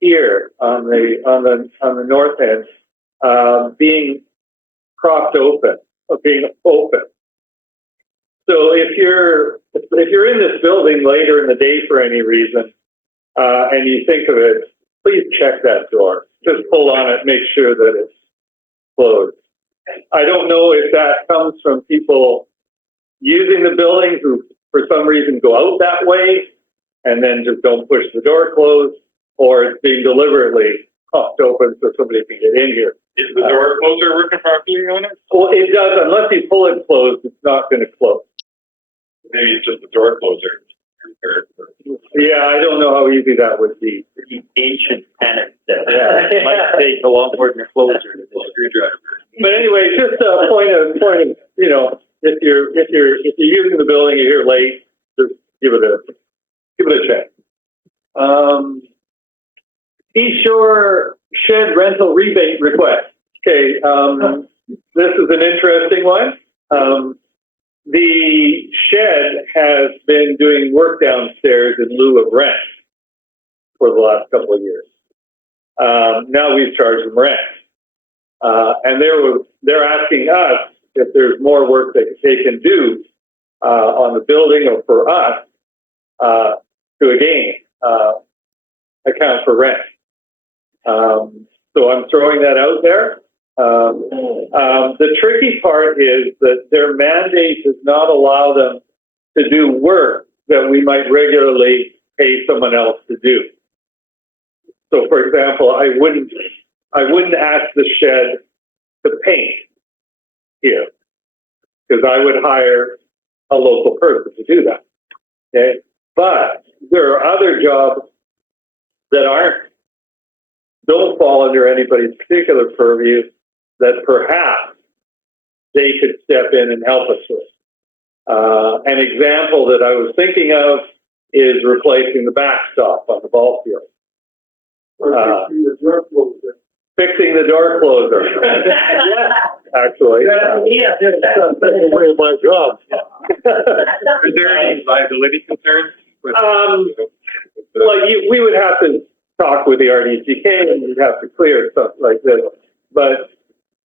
here on the north end being propped open, or being open. So if you're in this building later in the day for any reason, and you think of it, please check that door. Just pull on it, make sure that it's closed. I don't know if that comes from people using the building who, for some reason, go out that way and then just don't push the door closed, or it's being deliberately popped open so somebody can get in here. Is the door closer working properly on it? Well, it does. Unless you pull it closed, it's not going to close. Maybe it's just the door closer. Yeah, I don't know how easy that would be. The ancient tenant that Yeah. might take a lot more than a closer to the screwdriver. But anyway, just a point of, you know, if you're using the building, you're here late, just give it a check. East Shore shed rental rebate request. Okay, this is an interesting one. The shed has been doing work downstairs in lieu of rent for the last couple of years. Now we've charged them rent. And they're asking us if there's more work that they can do on the building or for us to again account for rent. So I'm throwing that out there. The tricky part is that their mandate does not allow them to do work that we might regularly pay someone else to do. So, for example, I wouldn't ask the shed to paint here, because I would hire a local person to do that. Okay, but there are other jobs that don't fall under anybody's particular purview that perhaps they could step in and help us with. An example that I was thinking of is replacing the backstop on the ball field. Fixing the door closer. Actually. Yeah, That's my job. Are there any liability concerns? Well, we would have to talk with the RDCK and we'd have to clear stuff like this, but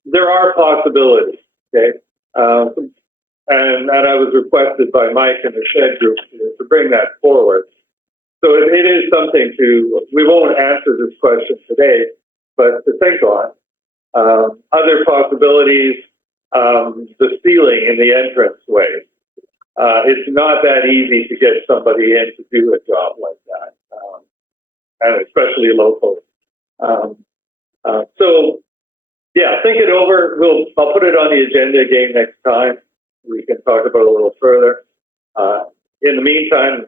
there are possibilities, okay? And I was requested by Mike and the shed group to bring that forward. So it is something we won't answer this question today, but to think on. Other possibilities, the ceiling in the entranceway. It's not that easy to get somebody in to do a job like that, and especially local. So, yeah, think it over. I'll put it on the agenda again next time. We can talk about it a little further. In the meantime,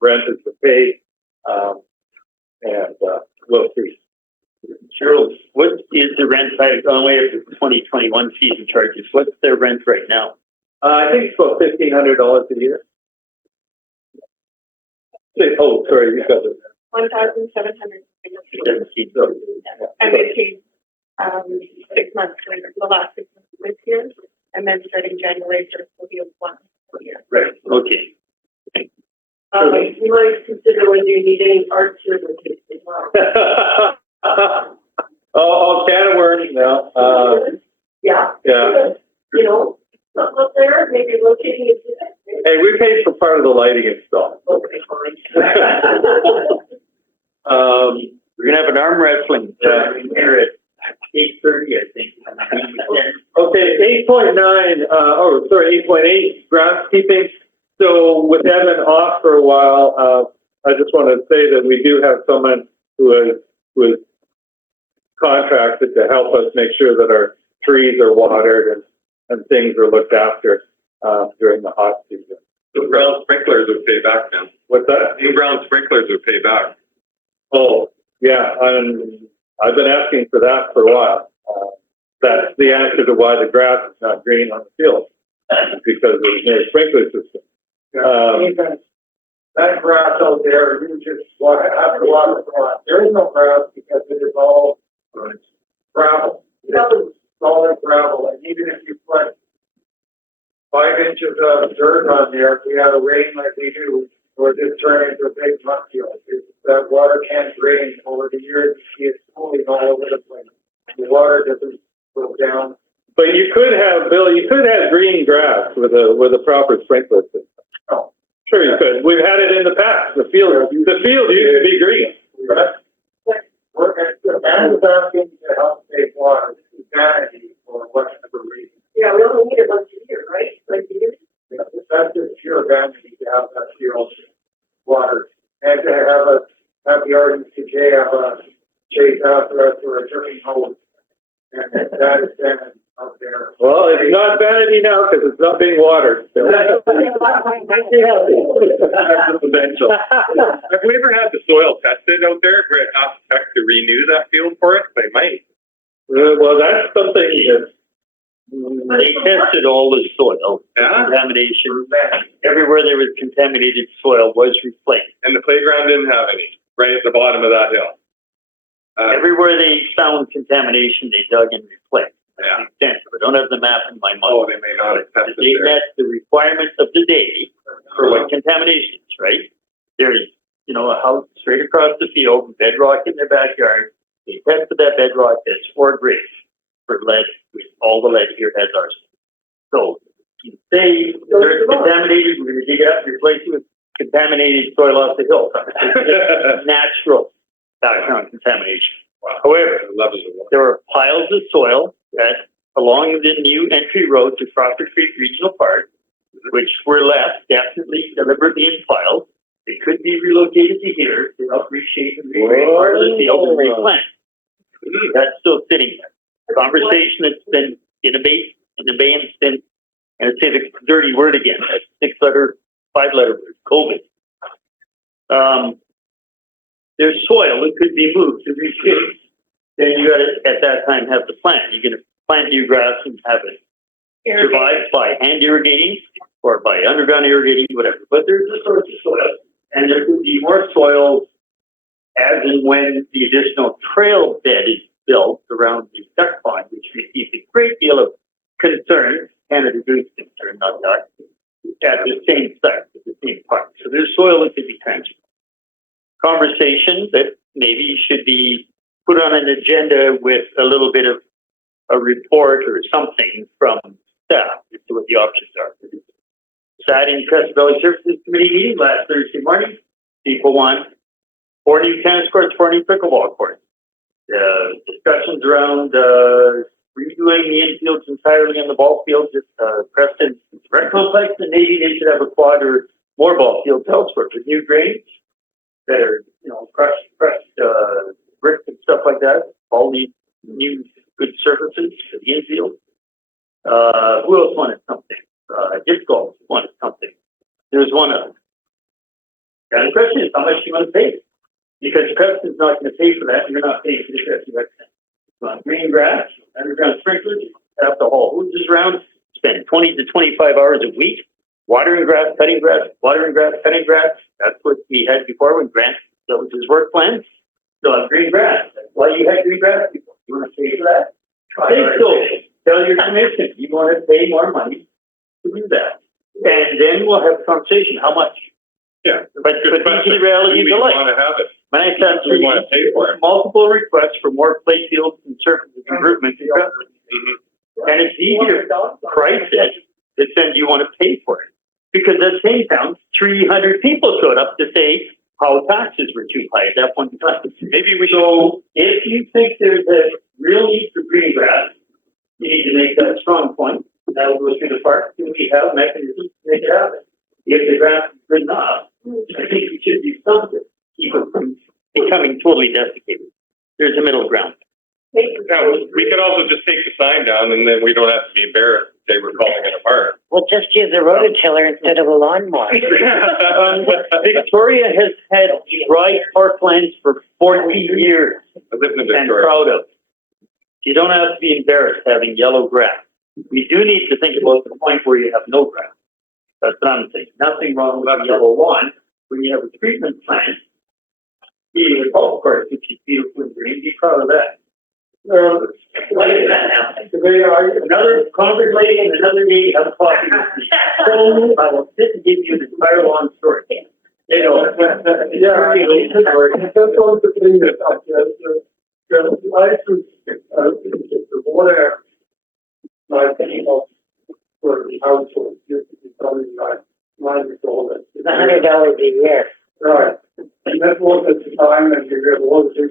rent has been paid, and we'll see. Cheryl, what is the rent by going away of the 2021 season charges? What's their rent right now? I think it's about $1,500 a year. Oh, sorry, you got it. 1,700. So, And they paid 6 months later, the last 6 months of this year, and then starting January 1st will be one year. Right. Okay. You might consider when you need any art services as well. Oh, can of worms now. Yeah. Yeah. You know, something up there, maybe locating it. Hey, we paid for part of the lighting install. Okay, fine. We're gonna have an arm wrestling here at 8:30, I think. Okay, 8.9, 8.8, grass keeping. So with Evan off for a while, I just want to say that we do have someone who is contracted to help us make sure that our trees are watered and things are looked after during the hot season. The brown sprinklers would pay back then. What's that? New brown sprinklers would pay back. Oh, yeah, I've been asking for that for a while. That's the answer to why the grass is not green on the field, because there's no sprinkler system. That grass out there, you just have to water the grass. There is no grass because it is all gravel. It's solid gravel, and even if you put 5 inches of dirt on there, if we had a rain like we do, or just turn into a big mud field. That water can't drain. Over the years, you see it pooling all over the place. The water doesn't go down. But you could have, Bill, green grass with a proper sprinkler system. Oh. Sure you could. We've had it in the past. The field used to be green. And was asking to help save water. It's vanity for whatever reason. Yeah, we only need it once a year, right? Like you do. That's just pure vanity to have that field water. And to have the RDCK have a chase after us or a drinking hose. And that is vanity out there. Well, it's not vanity now because it's not being watered. So. Have we ever had the soil tested out there? Where it asks tech to renew that field for us? They might. Well, that's something that. They tested all the soil contamination. Everywhere there was contaminated soil was replaced. And the playground didn't have any, right at the bottom of that hill. Everywhere they found contamination, they dug and replaced. Yeah. I don't have the map in my mind. Oh, they may not have tested They there. met the requirements of the day for like contaminations, right? There's, a house straight across the field, bedrock in their backyard. They tested that bedrock that's 4 grades for lead. All the lead here has arsenic. So you say it's contaminated, we're going to dig it up and replace it with contaminated soil off the hill. Natural background contamination. However, there were piles of soil that along the new entry road to Crawford Creek Regional Park, which were left definitely deliberately in piles. They could be relocated to here to help reshape and regrade part of the field and replant. That's still sitting there. Conversation that's been in abeyance since, and I'd say the dirty word again, that 5-letter word, COVID. There's soil that could be moved to reshape. Then you got to, at that time, have the plant. You're going to plant new grass and have it survive by hand irrigating or by underground irrigating, whatever. But there's a source of soil, and there could be more soil as and when the additional trail bed is built around the duck pond, which received a great deal of concern, Canada Goose concern, not duck, at the same site, at the same park. So there's soil that could be transferred. Conversation that maybe should be put on an agenda with a little bit of a report or something from staff as to what the options are. Sat in Crescent Valley Services Committee meeting last Thursday morning. People want 4 new tennis courts, 4 new pickleball courts. Discussions around redoing the infields entirely on the ball fields at Crescent Rec Complex, and maybe they should have a quad or more ball fields elsewhere with new drains that are, crushed bricks and stuff like that. All need new good surfaces for the infield. Who else wanted something? Disc golf wanted something. There's one of them. And the question is, how much do you want to pay? Because Crescent's not going to pay for that, and you're not paying for the Crescent Rec Center. You want green grass, underground sprinklers, have to haul hoses around, spend 20 to 25 hours a week watering grass, cutting grass, watering grass, cutting grass. That's what we had before when Grant built his work plan. So have green grass. That's why you had green grass before. You want to pay for that? Think so. Tell your commission you want to pay more money to do that. And then we'll have a conversation. How much? Yeah. But these are the reality of the life. Want to have it? When I sat through multiple requests for more play fields and surface improvements, and it's easier to price it than do you want to pay for it. Because at the same time, 300 people showed up to say how taxes were too high at that point in time. Maybe we So if you think there's a real need for green grass, you need to make that a strong point. That will go through the park. And we have mechanisms to make it happen. If the grass is good enough, I think we should do something to keep it from becoming totally desiccated. There's a middle ground. Now, we could also just take the sign down, and then we don't have to be embarrassed if they were calling it a park. We'll just use a rototiller instead of a lawnmower. Victoria has had dry parklands for 40 years I lived in and Victoria. proud of it. You don't have to be embarrassed having yellow grass. We do need to think about the point where you have no grass. That's what I'm saying. Nothing wrong with a yellow lawn. When you have a treatment plant, you a golf course, which is beautiful and green, be proud of that. Why did that happen? Another conversation, another day, have a coffee with me. So I will sit and give you the entire long story. Yeah, that's all the thing that the license, the water, like, for the household, used to be something like $90. It's $100 a year. Right, and that was at the time that we had water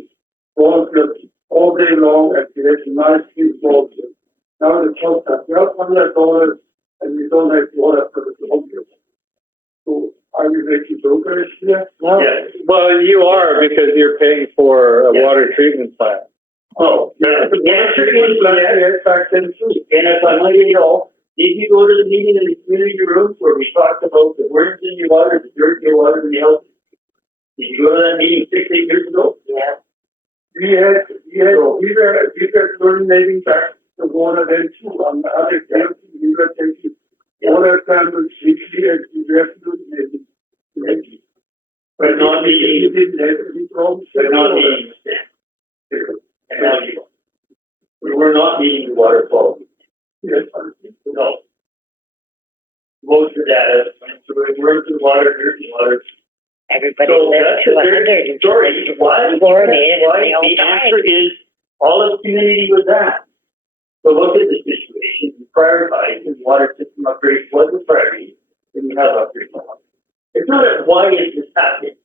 all day long, and we had nice clean water. Now the cost us $1,200, and we don't have water for the homeless. So are you making progress here? No. Yes. Well, you are, because you're paying for a water treatment plant. Oh, the answer is yes. Back then too. And if I might know, did you go to the meeting in the community room where we talked about the worms in your water, the dirt in your water, and the health? Did you go to that meeting 6-8 years ago? Yeah. We were chlorinating back the water then too. On the other hand, we were taking water samples weekly and we were chlorinating. But not meeting, We didn't have any problems. but not meeting the stand. And now you are. We were not meeting the water quality. Yes, No. Most of the data, so we're into the water, dirt in the water. Everybody So lives that's to a 100. very story. Why? Fluoridated, Why? they all The died. answer is all of the community was asked. So look at the situation, prioritize, and water system upgrades was a priority, and you have upgrades. It's not a why is this happening.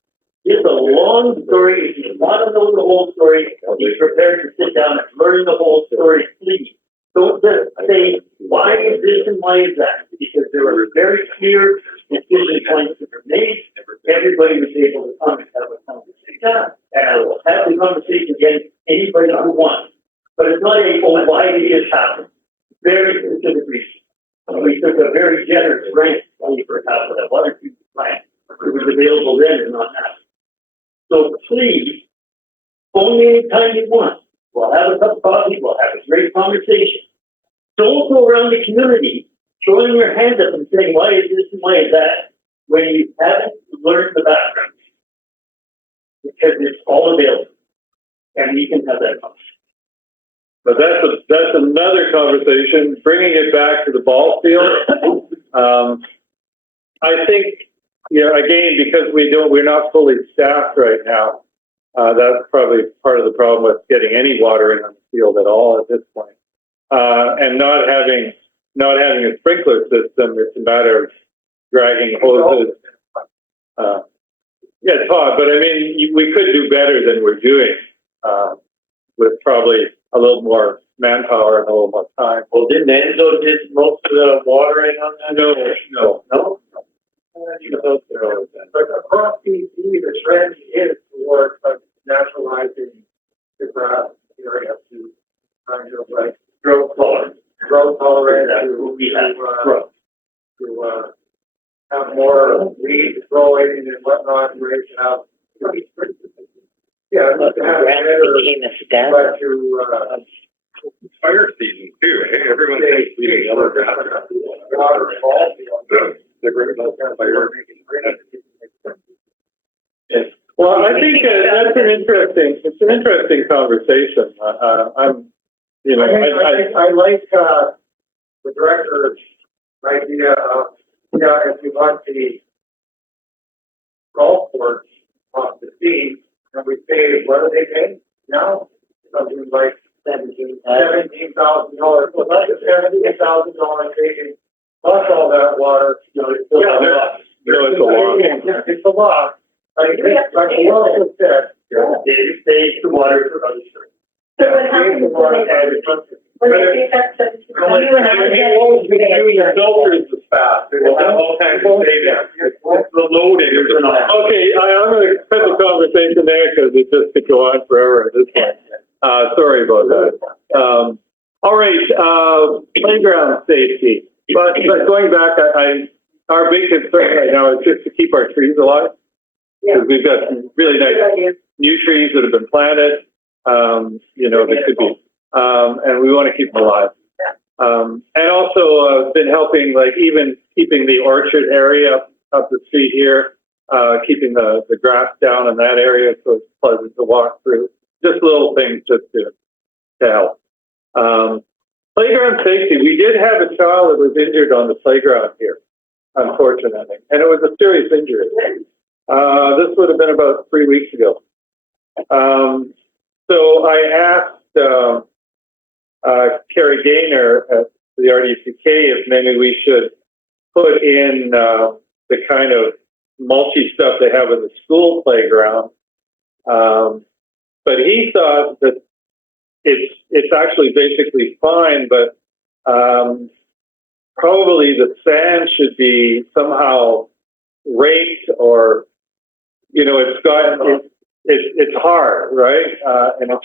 It's a long story. If you want to know the whole story, be prepared to sit down and learn the whole story, please. Don't just say, why is this and why is that? Because there were very clear decision points that were made. Everybody was able to come and have a conversation. And I will have the conversation again, anybody who wants. But it's not a, oh, why did this happen? Very specific reason. We took a very generous grant only for half of that water treatment plant. It was available then and not now. So please, phone me anytime you want. We'll have a cup of coffee, we'll have a great conversation. Don't go around the community throwing your hands up and saying, why is this and why is that, when you haven't learned the background. Because it's all available. And we can have that conversation. But that's another conversation. Bringing it back to the ball field, I think, again, because we're not fully staffed right now. That's probably part of the problem with getting any water in on the field at all at this point. And not having a sprinkler system, it's a matter of dragging hoses. Yeah, it's hard, but I mean, we could do better than we're doing, with probably a little more manpower and a little more time. Well, didn't Enzo did most of the watering on that? No. But across BC, the trend is towards naturalizing the grass area to kind of like drought tolerant to have more weeds growing and whatnot, and raise it up. Yeah, Look, to have grass became a step. but to Fire season too, eh? Everyone thinks we need other grass. water and ball field. The great fire. Well, I think that's an interesting conversation. I like the director's idea of, if you want the golf course off the sea, and we pay, what do they pay now? Something like $17,000. Well, that's $17,000 taken, plus all that water. It's a lot. It's a lot. Like you also said, They save the water for other things. So what happens when they take that 17? Your filters is fast. It will have all kinds of savings. The loading is not. Okay, I'm going to cut the conversation there because it just could go on forever at this point. Sorry about that. All right, playground safety. But going back, our big concern right now is just to keep our trees alive. Because we've got some really nice new trees that have been planted. That could be, and we want to keep them alive. And also been helping, like even keeping the orchard area up the street here, keeping the grass down in that area so it's pleasant to walk through. Just little things just to help. Playground safety. We did have a child that was injured on the playground here, unfortunately, and it was a serious injury. This would have been about 3 weeks ago. So I asked Carrie Gaynor at the RDCK if maybe we should put in the kind of mulchy stuff they have in the school playground. But he thought that it's actually basically fine, but probably the sand should be somehow raked, or it's hard, right? And it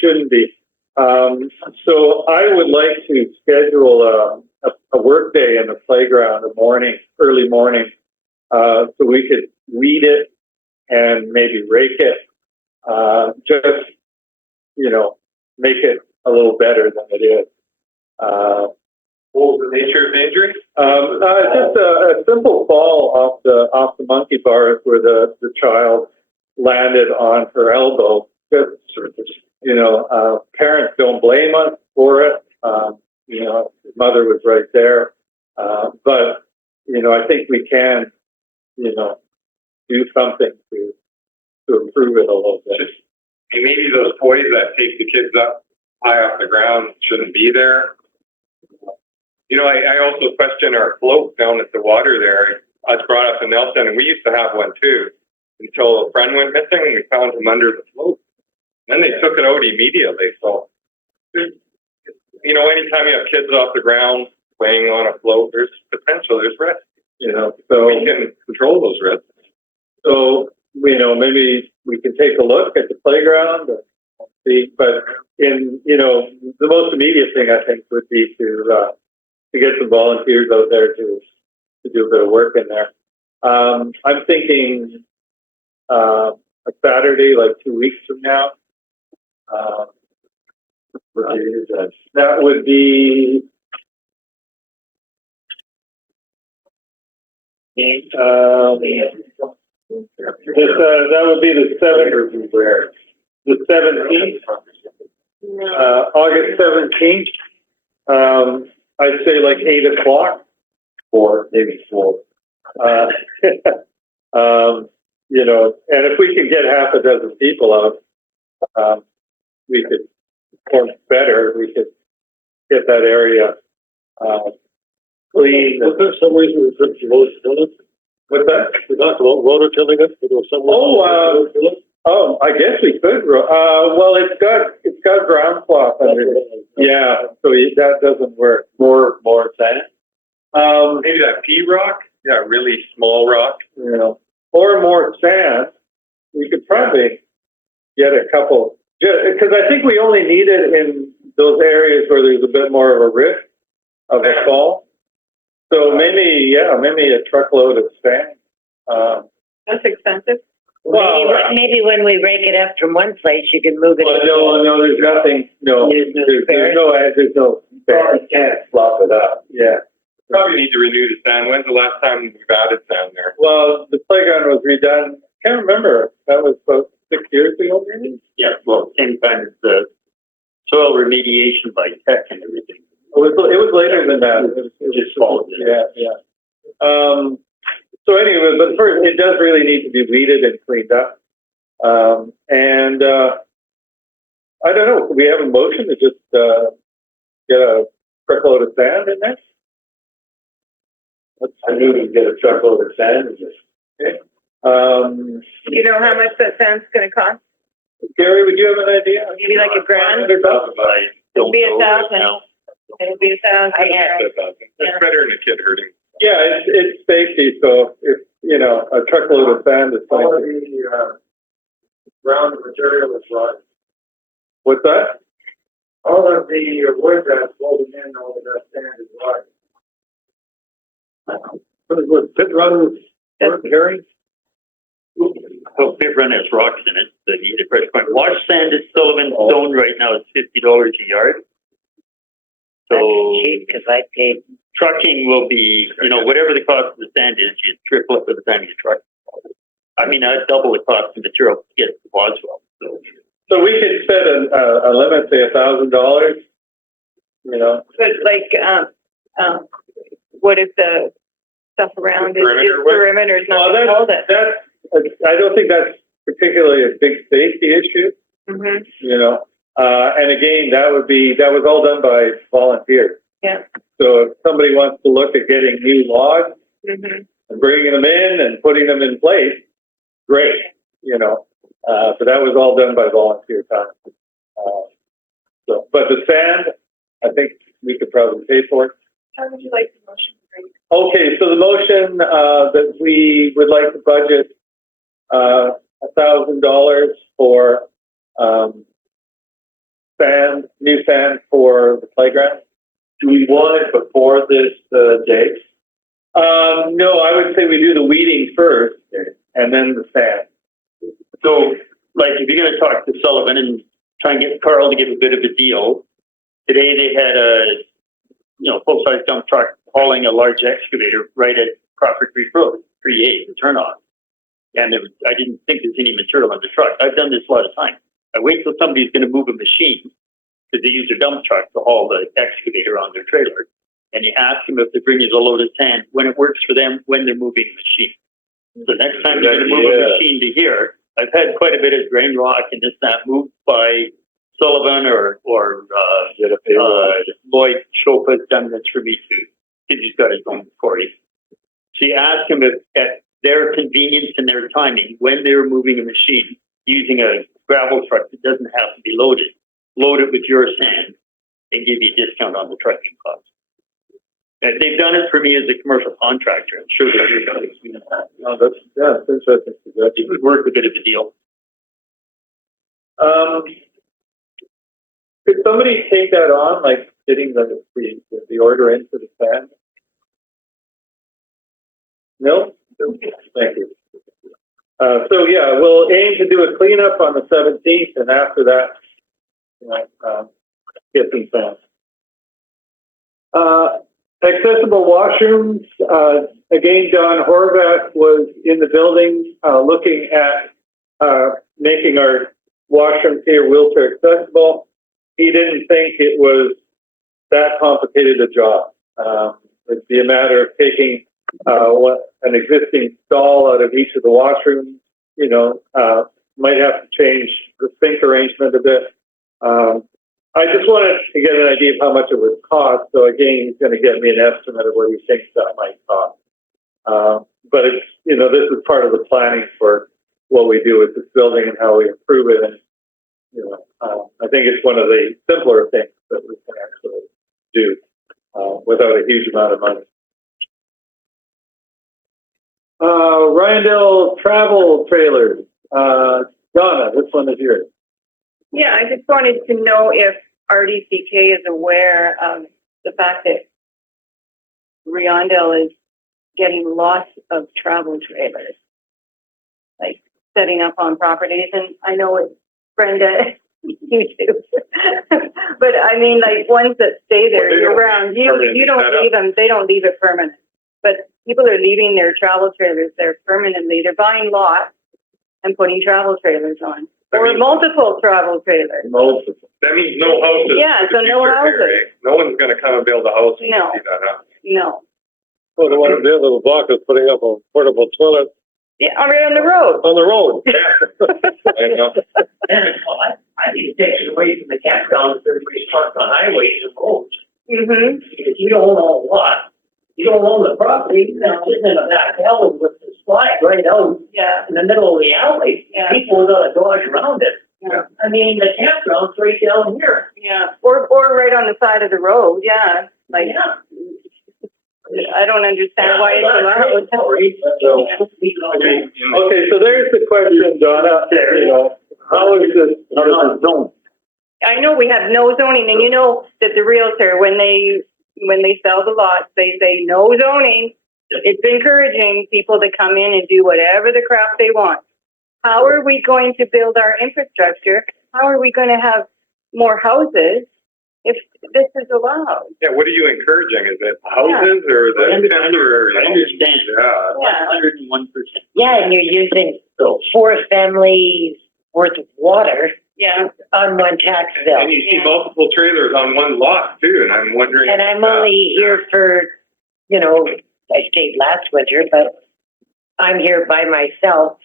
shouldn't be. So I would like to schedule a work day in the playground, early morning, so we could weed it and maybe rake it, just make it a little better than it is. What was the nature of the injury? Just a simple fall off the monkey bars where the child landed on her elbow. Just parents don't blame us for it. His mother was right there. But I think we can, do something to improve it a little bit. Maybe those toys that take the kids up high off the ground shouldn't be there. I also question our float down at the water there. was brought up in Nelson, and we used to have one too, until a friend went missing, and we found him under the float. Then they took it out immediately, so, you know, anytime you have kids off the ground playing on a float, there's potential, there's risk. You know, so. We can control those risks. So, you know, maybe we can take a look at the playground and see, but you know, the most immediate thing I think would be to get some volunteers out there to do a bit of work in there. I'm thinking, a Saturday, like 2 weeks from now. That would be, that would be the 17th, August 17th. I'd say like 8 o'clock. 4, maybe 4. You know, and if we can get half a dozen people out, we could, or better, we could get that area, clean. Was there some reason we couldn't vote tilling? What's that? We talked about rotor tilling it, but there was some. Oh, I guess we could. Well, it's got ground cloth under it. Yeah, so that doesn't work. More sand. Maybe that pea rock? Yeah, really small rock. You know, or more sand. We could probably get a couple, because I think we only need it in those areas where there's a bit more of a risk of a fall. So maybe a truckload of sand. That's expensive. Well, Maybe when we rake it up from one place, you can move it. well, no, there's nothing. No, There's no there's no. You can't flop it up. Yeah. Probably need to renew the sand. When's the last time we've added sand there? Well, the playground was redone. Can't remember. That was about 6 years ago, maybe. Yeah, well, same time as the soil remediation by tech and everything. It was later than that. It Just followed it. Yeah. So anyway, but first, it does really need to be weeded and cleaned up. And I don't know. We have a motion to just get a truckload of sand in there. I knew we'd get a truckload of sand and just. Okay. You know how much that sand's gonna cost? Gary, would you have an idea? Maybe like $1,000? $500. It'll be 1,000. It'll be 1,000. That's better than a kid hurting. Yeah, it's safety. So if you know a truckload of sand is fine. All of the ground material is right. What's that? All of the wood that's holding in all of that sand is right. What is what? Pit run? Gary? Well, pit run has rocks in it, the heated pressure point. Wash sand at Sullivan Stone right now is $50 a yard. So Cheap, because I paid. trucking will be, you know, whatever the cost of the sand is, you triple it by the time you truck. I mean, I'd double the cost of material to get to Boswell. So we could set a limit, say $1,000. You know. But like, what if the stuff around it is perimeter is not gonna hold it? I don't think that's particularly a big safety issue. Mm-hmm. You know, and again, that was all done by volunteers. Yeah. So if somebody wants to look at getting new logs Mm-hmm. and bringing them in and putting them in place, great. You know, so that was all done by volunteer time. So, but the sand, I think we could probably pay for it. How would you like the motion to read? Okay, so the motion that we would like to budget $1,000 for new sand for the playground. Do we want it before this date? No, I would say we do the weeding first and then the sand. So, like, if you're going to talk to Sullivan and try and get Carl to give a bit of a deal, today they had a, full-size dump truck hauling a large excavator right at Crawford Creek Road, 3A, the turnoff. And I didn't think there's any material on the truck. I've done this a lot of times. I wait till somebody's going to move a machine, because they use their dump truck to haul the excavator on their trailer. And you ask them if they're bringing a load of sand when it works for them, when they're moving the machine. So next time they're going to move a machine to here, I've had quite a bit of drain rock and this, that moved by Sullivan or Lloyd Chopa's done this for me too, because he's got his own quarry. So you ask them if, at their convenience and their timing, when they're moving a machine, using a gravel truck that doesn't have to be loaded, load it with your sand and give you a discount on the trucking cost. And they've done it for me as a commercial contractor. I'm sure they're doing it. No, that's interesting. It would work a bit of a deal. Could somebody take that on, like getting the order into the stand? No? Thank you. So yeah, we'll aim to do a cleanup on the 17th, and after that, you know, get some fans. Accessible washrooms. Again, John Horvath was in the building looking at making our washrooms here wheelchair accessible. He didn't think it was that complicated a job. It'd be a matter of taking an existing stall out of each of the washrooms. You know, might have to change the sink arrangement a bit. I just wanted to get an idea of how much it would cost. So again, he's going to get me an estimate of what he thinks that might cost. But it's, you know, this is part of the planning for what we do with this building and how we improve it. And, you know, I think it's one of the simpler things that we can actually do without a huge amount of money. Riondel travel trailers. Donna, this one is yours. Yeah, I just wanted to know if RDCK is aware of the fact that Riondel is getting lots of travel trailers, like setting up on properties. And I know it's Brenda, you too. But I mean, like ones that stay there year round, you don't leave them, they don't leave it permanent. But people are leaving their travel trailers there permanently. They're buying lots and putting travel trailers on. Or multiple travel trailers. Multiple. That means no houses. Yeah, so no houses. No one's gonna come and build a house and No. see that house. No. Well, the one in their little block is putting up a portable toilet Yeah, right on the road. on the road. I know. Well, I think it takes it away from the campgrounds that everybody's parked on highways and roads. Mm-hmm. If you don't own a lot, you don't own the property, you know, sitting in a back alley with the slide right out Yeah. in the middle of the alley, Yeah. people gotta dodge around it. Yeah. I mean, the campground's right down here. Yeah. Or right on the side of the road. Yeah. Like, Yeah. I don't understand why it's allowed. Okay, so there's the question, Donna. You know, how is this zone? I know we have no zoning, and you know that the realtor, when they sell the lots, they say no zoning. It's encouraging people to come in and do whatever the crap they want. How are we going to build our infrastructure? How are we going to have more houses if this is allowed? Yeah, what are you encouraging? Is it houses or the temporary? I understand. Yeah. Yeah. 101%. Yeah, and you're using 4 families worth of water Yeah. on one tax bill. And you see multiple trailers on one lot too, and I'm wondering. And I'm only here for, you know, I stayed last winter, but I'm here by myself.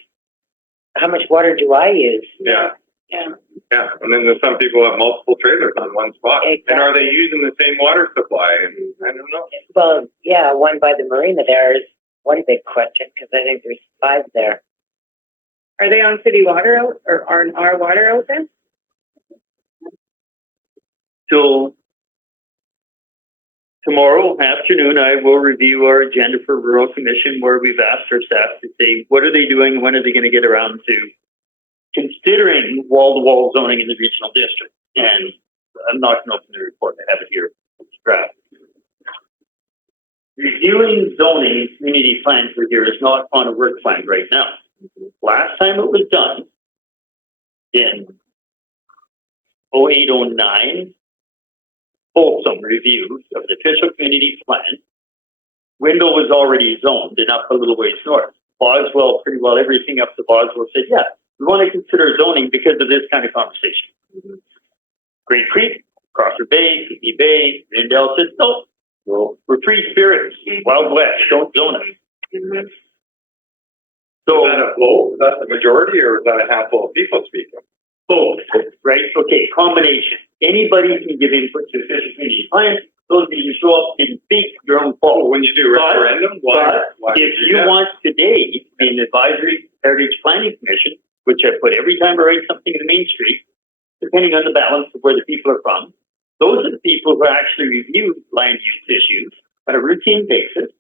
How much water do I use? Yeah. Yeah. Yeah, and then there's some people have multiple trailers on one spot. Exactly. And are they using the same water supply? And I don't know. Well, yeah, one by the marina there is one big question because I think there's 5 there. Are they on city water out, or are our water out there? So tomorrow afternoon, I will review our agenda for Rural Commission, where we've asked our staff to say, what are they doing? When are they going to get around to considering wall-to-wall zoning in the regional district? And I'm not going to open the report. I have it here. It's draft. Reviewing zoning and community plans for here is not on a work plan right now. Last time it was done in 0809, fulsome review of the official community plan. Wendell was already zoned and up a little ways north. Boswell, pretty well everything up to Boswell said, yeah, we want to consider zoning because of this kind of conversation. Great Creek, Crawford Bay, Kiki Bay, Riondel said, no, we're free spirits, Wild West, don't zone it. So, Is that a vote? Is that the majority, or is that a handful of people speaking? both, right? Okay, combination. Anybody can give input to official community plan, Those of you who show up didn't speak, your own fault. When you do But- referendum, why But would if do you that? want today to be an advisory heritage planning commission, which I put every time I write something in the Main Street, depending on the balance of where the people are from, those are the people who actually review land use issues on a routine basis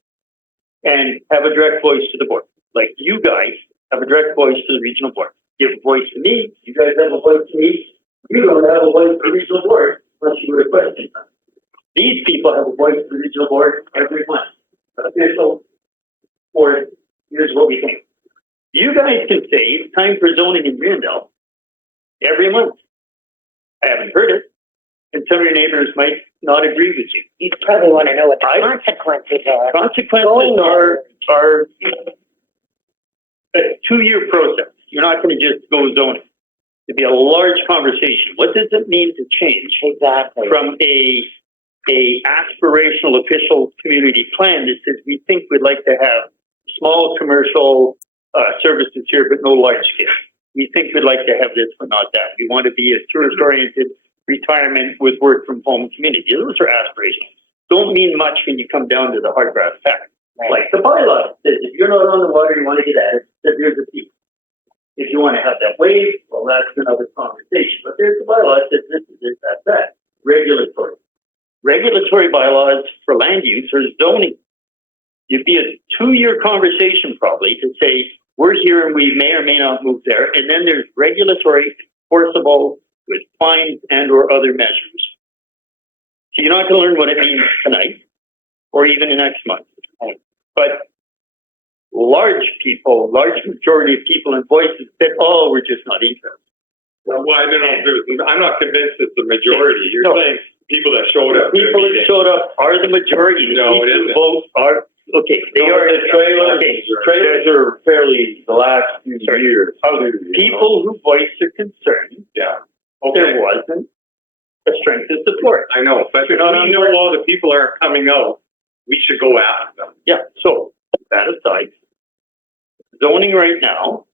and have a direct voice to the board. Like you guys have a direct voice to the regional board. You have a voice to me, you guys have a voice to me. You don't have a voice to the regional board unless you would have questioned them. These people have a voice to the regional board every month. Official board, here's what we think. You guys can say it's time for zoning in Riondel every month. I haven't heard it, and some of your neighbors might not agree with you. You probably want to know what the consequences are. Consequences are a 2-year process. You're not going to just go zoning. It'd be a large conversation. What does it mean to change Exactly. from a aspirational official community plan that says we think we'd like to have small commercial services here, but no large scale. We think we'd like to have this, but not that. We want to be a tourist-oriented retirement with work from home community. Those are aspirational. Don't mean much when you come down to the hard brass tacks. Like the bylaw says, if you're not on the water, you want to get at it, then there's a fee. If you want to have that wave, well, that's another conversation. But there's the bylaw that says this is it, that's that. Regulatory. Regulatory bylaws for land use or zoning. It'd be a 2-year conversation probably to say, we're here and we may or may not move there. And then there's regulatory, enforceable with fines and or other measures. So you're not going to learn what it means tonight or even the next month. But large majority of people and voices said, oh, we're just not interested. Well, I don't know. I'm not convinced it's the majority. You're No. saying people that showed up. People that showed up are the majority. The No, people it who isn't. vote are, okay, they No, are. the trailers- Okay, Trailers are fairly the last few Sorry. years. people who voiced their concern, Yeah. there Okay. wasn't a strength of support. I know, but if we You're not on know board. all the people aren't coming out, we should go ask them. Yeah, so that aside, zoning right now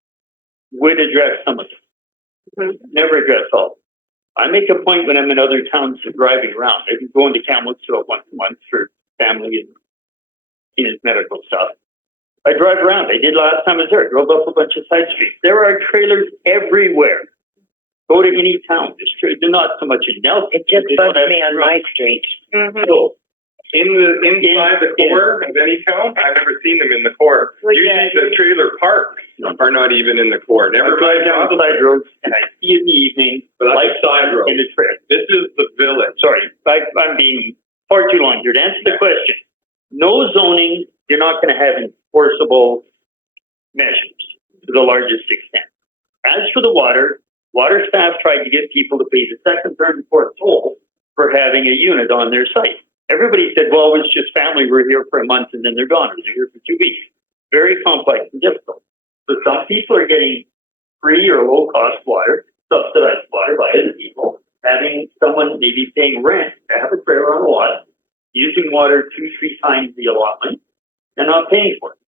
would address some of it. Never address all. I make a point when I'm in other towns of driving around. I've been going to Kamloops once a month for family and his medical stuff. I drive around. I did last time I was there. I drove up a bunch of side streets. There are trailers everywhere. Go to any town. They're not so much in Nelson. It just They don't bugs have me on room. my street. So, Inside the core of any town, I've never seen them in the core. Well, Usually yeah. the trailer parks are not even in the core. I Never drive mind down down side roads and I see in the evening, But that's lights a side road. in the trail. This is the village. Sorry, I'm being far too long here. To answer the question, no zoning, you're not going to have enforceable measures to the largest extent. As for the water staff tried to get people to pay the second, third, and fourth toll for having a unit on their site. Everybody said, well, it was just family. We're here for a month and then they're gone. Or they're here for 2 weeks. Very complex and difficult. So some people are getting free or low cost water, subsidized water by other people, having someone maybe paying rent to have a trailer on a lot, using water 2-3 times the allotment, and not paying for it.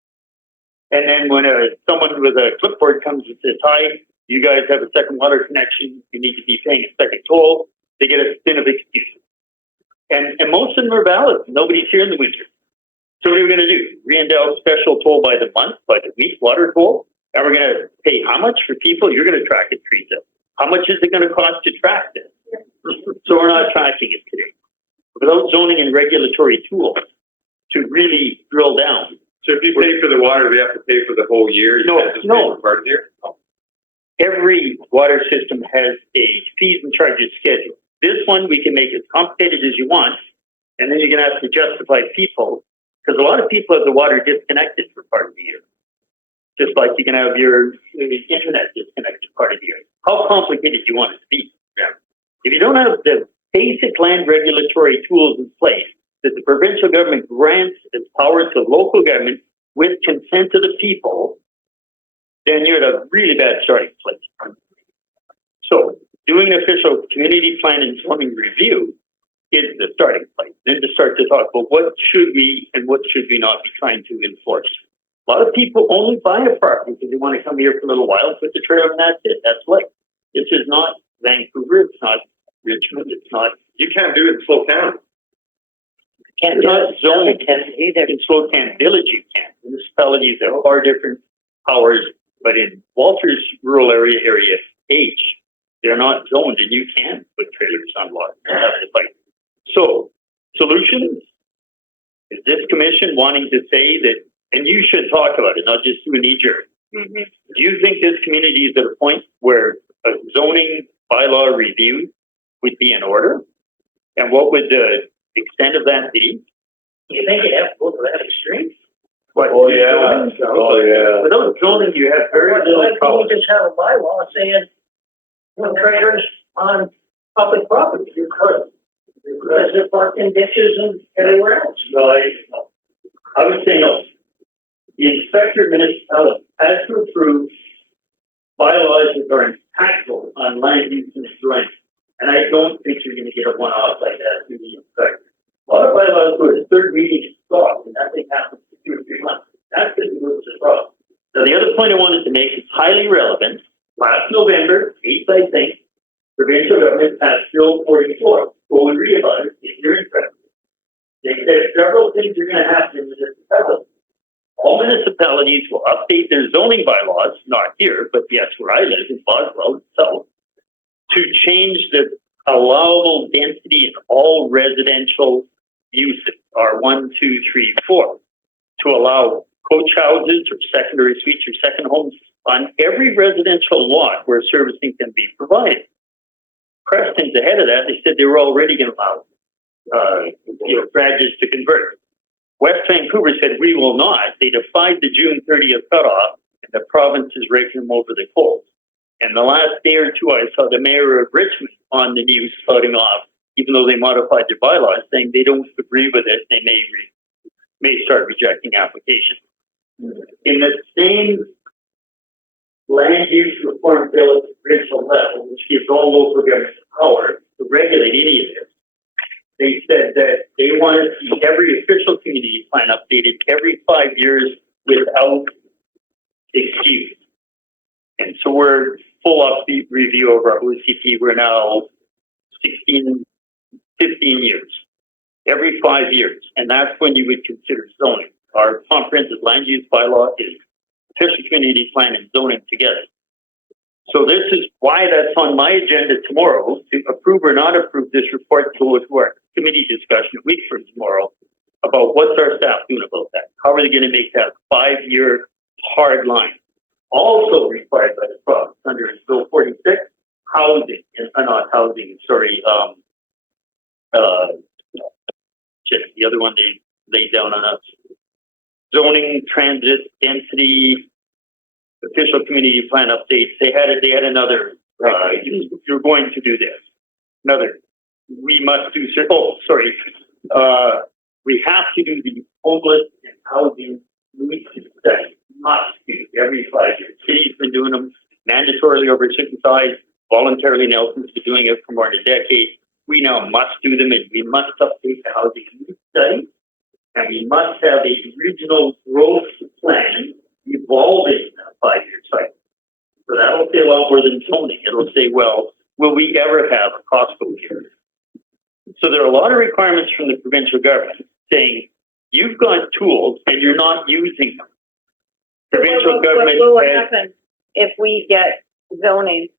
And then when someone with a clipboard comes and says, hi, you guys have a second water connection, you need to be paying a second toll, they get a spin of excuses. And most of them are valid. Nobody's here in the winter. So what are we going to do? Riondel special toll by the month, by the week, water toll? And we're going to pay how much for people? You're going to track it, Teresa. How much is it going to cost to track this? So we're not tracking it today. Without zoning and regulatory tools to really drill down. So if you pay for the water, they have to pay for the whole year? You No, can't just no. pay for part of the year? Oh. Every water system has a fees and charges schedule. This one, we can make as complicated as you want, and then you're going to have to justify people, because a lot of people have the water disconnected for part of the year. Just like you can have your internet disconnected part of the year. How complicated do you want it to be? Yeah. If you don't have the basic land regulatory tools in place that the provincial government grants as power to local government with consent of the people, then you're at a really bad starting place. So doing an official community plan and zoning review is the starting place. Then to start to talk about what should we and what should we not be trying to enforce. A lot of people only buy a property because they want to come here for a little while, put the trailer, and that's it. That's life. This is not Vancouver. It's not Richmond. It's not. You can't do it in Spokane. Can't do Not it, zoning. Can't either. In Spokane Village, you can. Municipalities have far different powers, but in Walter's rural area H, they're not zoned, and you can put trailers on lots and have to fight. So, solutions? Is this commission wanting to say that, and you should talk about it, not just do a knee-jerk. Mm-hmm. Do you think this community is at a point where a zoning bylaw review would be in order? And what would the extent of that be? You think you have to go to that extreme? What, Oh, yeah. Oh, yeah. Without zoning, you have very little Why can't power. we just have a bylaw saying, no trailers on public property? You could. Because they're parked in ditches and everywhere else. No, I would say no. The inspector of municipality has to approve bylaws that are impactful on land use and drainage. And I don't think you're gonna get a one-off like that through the inspector. A lot of bylaws go to the third reading and stop, and that thing happens for 2 or 3 months. That's the root of the problem. Now, the other point I wanted to make is highly relevant. Last November, 8th, I think, provincial government passed Bill 44. Go and read about it if you're interested. They said several things are going to happen in the municipalities. All municipalities will update their zoning bylaws, not here, but yes, where I live in Boswell itself, to change the allowable density in all residential uses, R1, 2, 3, 4, to allow coach houses or secondary suites or second homes on every residential lot where servicing can be provided. Preston's ahead of that. They said they were already going to allow, graduates to convert. West Vancouver said we will not. They defied the June 30th cutoff, and the province is raking them over the coals. And the last day or two, I saw the mayor of Richmond on the news spouting off, even though they modified their bylaws, saying they don't agree with it. They may start rejecting applications. In the same land use reform bill at the provincial level, which gives all local governments power to regulate any of this, they said that they want to see every official community plan updated every 5 years without excuse. And so we're full up the review of our OCP. We're now 16, 15 years, every 5 years. And that's when you would consider zoning. Our comprehensive land use bylaw is official community plan and zoning together. So this is why that's on my agenda tomorrow, to approve or not approve this report, to go to our committee discussion a week from tomorrow about what's our staff doing about that. How are they going to make that 5-year hard line? Also required by the province under Bill 46, housing, not housing, sorry, just the other one they laid down on us. Zoning, transit, density, official community plan updates. They had another, you're going to do this. Another, we must do, we have to do the homeless and housing needs study. Must do every 5 years. City's been doing them mandatorily over a certain size. Voluntarily, Nelson's been doing it for more than a decade. We now must do them, and we must update the housing needs study. And we must have a regional growth plan evolving in that 5-year cycle. So that'll say a lot more than zoning. It'll say, well, will we ever have a Costco here? So there are a lot of requirements from the provincial government saying, you've got tools and you're not using them. Provincial government What will has, happen if we get zoning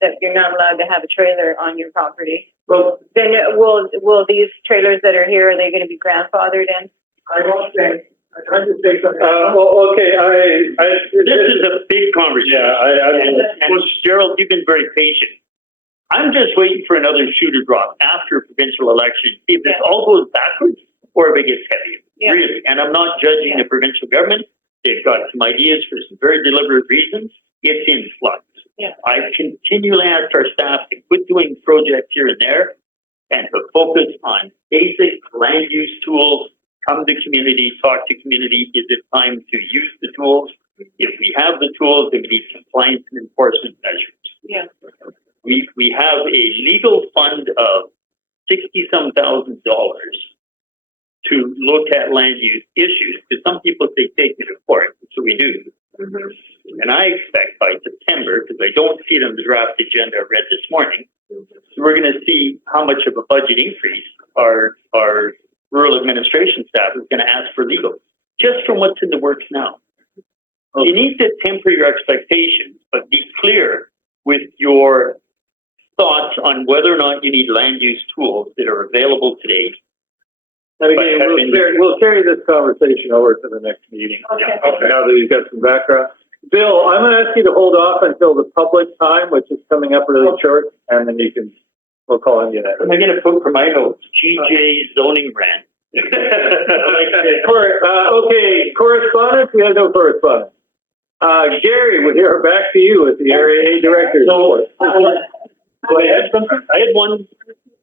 that you're not allowed to have a trailer on your property? well, Then will these trailers that are here, are they going to be grandfathered in? I don't think, I'm trying to say something. Well, okay, this is a big conversation. Yeah, And Gerald, you've been very patient. I'm just waiting for another shoe to drop after a provincial election. See if this all goes backwards or if it gets heavier. Yeah. Really. And I'm not judging the provincial government. They've got some ideas for some very deliberate reasons. It's in flux. Yeah. I've continually asked our staff to quit doing projects here and there and to focus on basic land use tools. Come to community, talk to community. Is it time to use the tools? If we have the tools, then we need compliance and enforcement measures. Yeah. We have a legal fund of $60,000 to look at land use issues. Because some people say take me to court, so we do. Mm-hmm. And I expect by September, because I don't see it on the draft agenda I read this morning, we're going to see how much of a budget increase our rural administration staff is going to ask for legal, just from what's in the works now. You need to temper your expectations, but be clear with your thoughts on whether or not you need land use tools that are available today. And again, we'll carry this conversation over to the next meeting. Okay. Now that you've got some background. Bill, I'm gonna ask you to hold off until the public time, which is coming up really short, and then we'll call on you then. Am I going to put for my notes, GJ zoning rant? Okay, correspondence, we have no correspondence. Gary, we're back to you as the Area A Director. So, go ahead. I had one.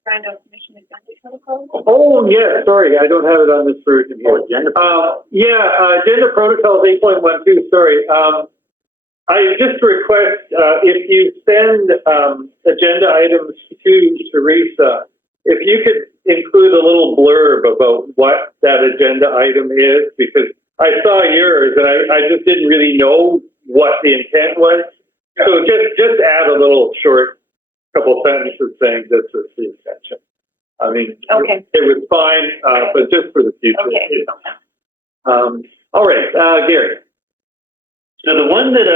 Kind of mission agenda protocol. Oh, yeah, sorry, I don't have it on this version here. Agenda. Agenda protocols 8.12, sorry. I just request, if you send, agenda items to Teresa, if you could include a little blurb about what that agenda item is, because I saw yours and I just didn't really know what the intent was. So just add a little short couple sentences saying this is the intention. I mean, Okay. it was fine, but just for the future. Okay. You know. All right, Gary. So the one that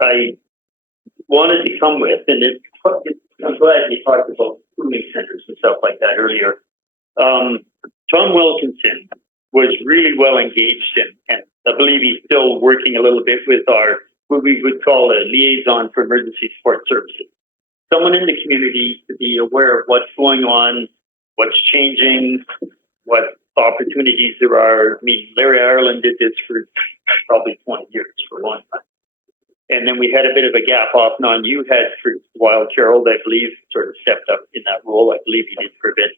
I wanted to come with, and I'm glad you talked about cooling centers and stuff like that earlier. John Wilkinson was really well engaged in, and I believe he's still working a little bit with what we would call a liaison for emergency support services. Someone in the community to be aware of what's going on, what's changing, what opportunities there are. I mean, Larry Ireland did this for probably 20 years, for a long time. And then we had a bit of a gap off and on. You had for a while, Gerald, I believe, sort of stepped up in that role. I believe he did for a bit.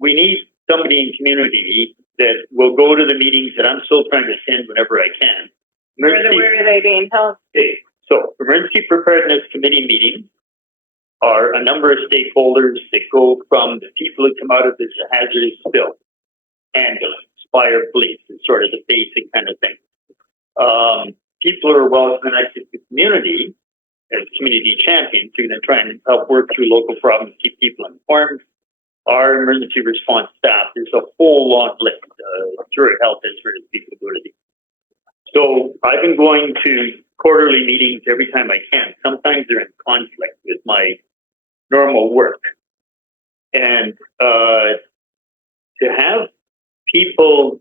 We need somebody in community that will go to the meetings that I'm still trying to attend whenever I can. Where are they being held? Okay, so Emergency Preparedness Committee meetings are a number of stakeholders that go from the people who come out of this hazardous spill, ambulance, fire, police, and sort of the basic kind of thing. People who are well connected to the community as community champions who are going to try and help work through local problems, keep people informed. Our emergency response staff, there's a whole long list. Sure, health is for people to go to these. So I've been going to quarterly meetings every time I can. Sometimes they're in conflict with my normal work. And to have people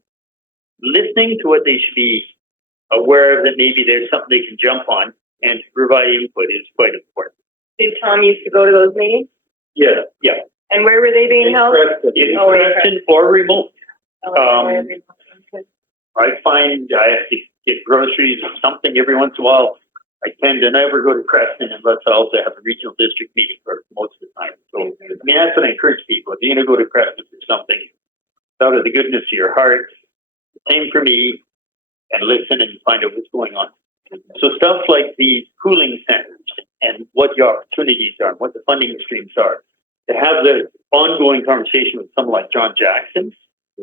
listening to what they should be aware of, that maybe there's something they can jump on and to provide input is quite important. Did Tom used to go to those meetings? Yeah. And where were they being held? In Oh, in person or remote. Okay. I find I have to get groceries or something every once in a while. I tend to never go to Creston unless I also have a regional district meeting for most of the time. So, I mean, that's what I encourage people. If you're going to go to Creston for something, out of the goodness of your heart, same for me, and listen and find out what's going on. So stuff like these cooling centers and what the opportunities are, and what the funding streams are, to have the ongoing conversation with someone like John Jackson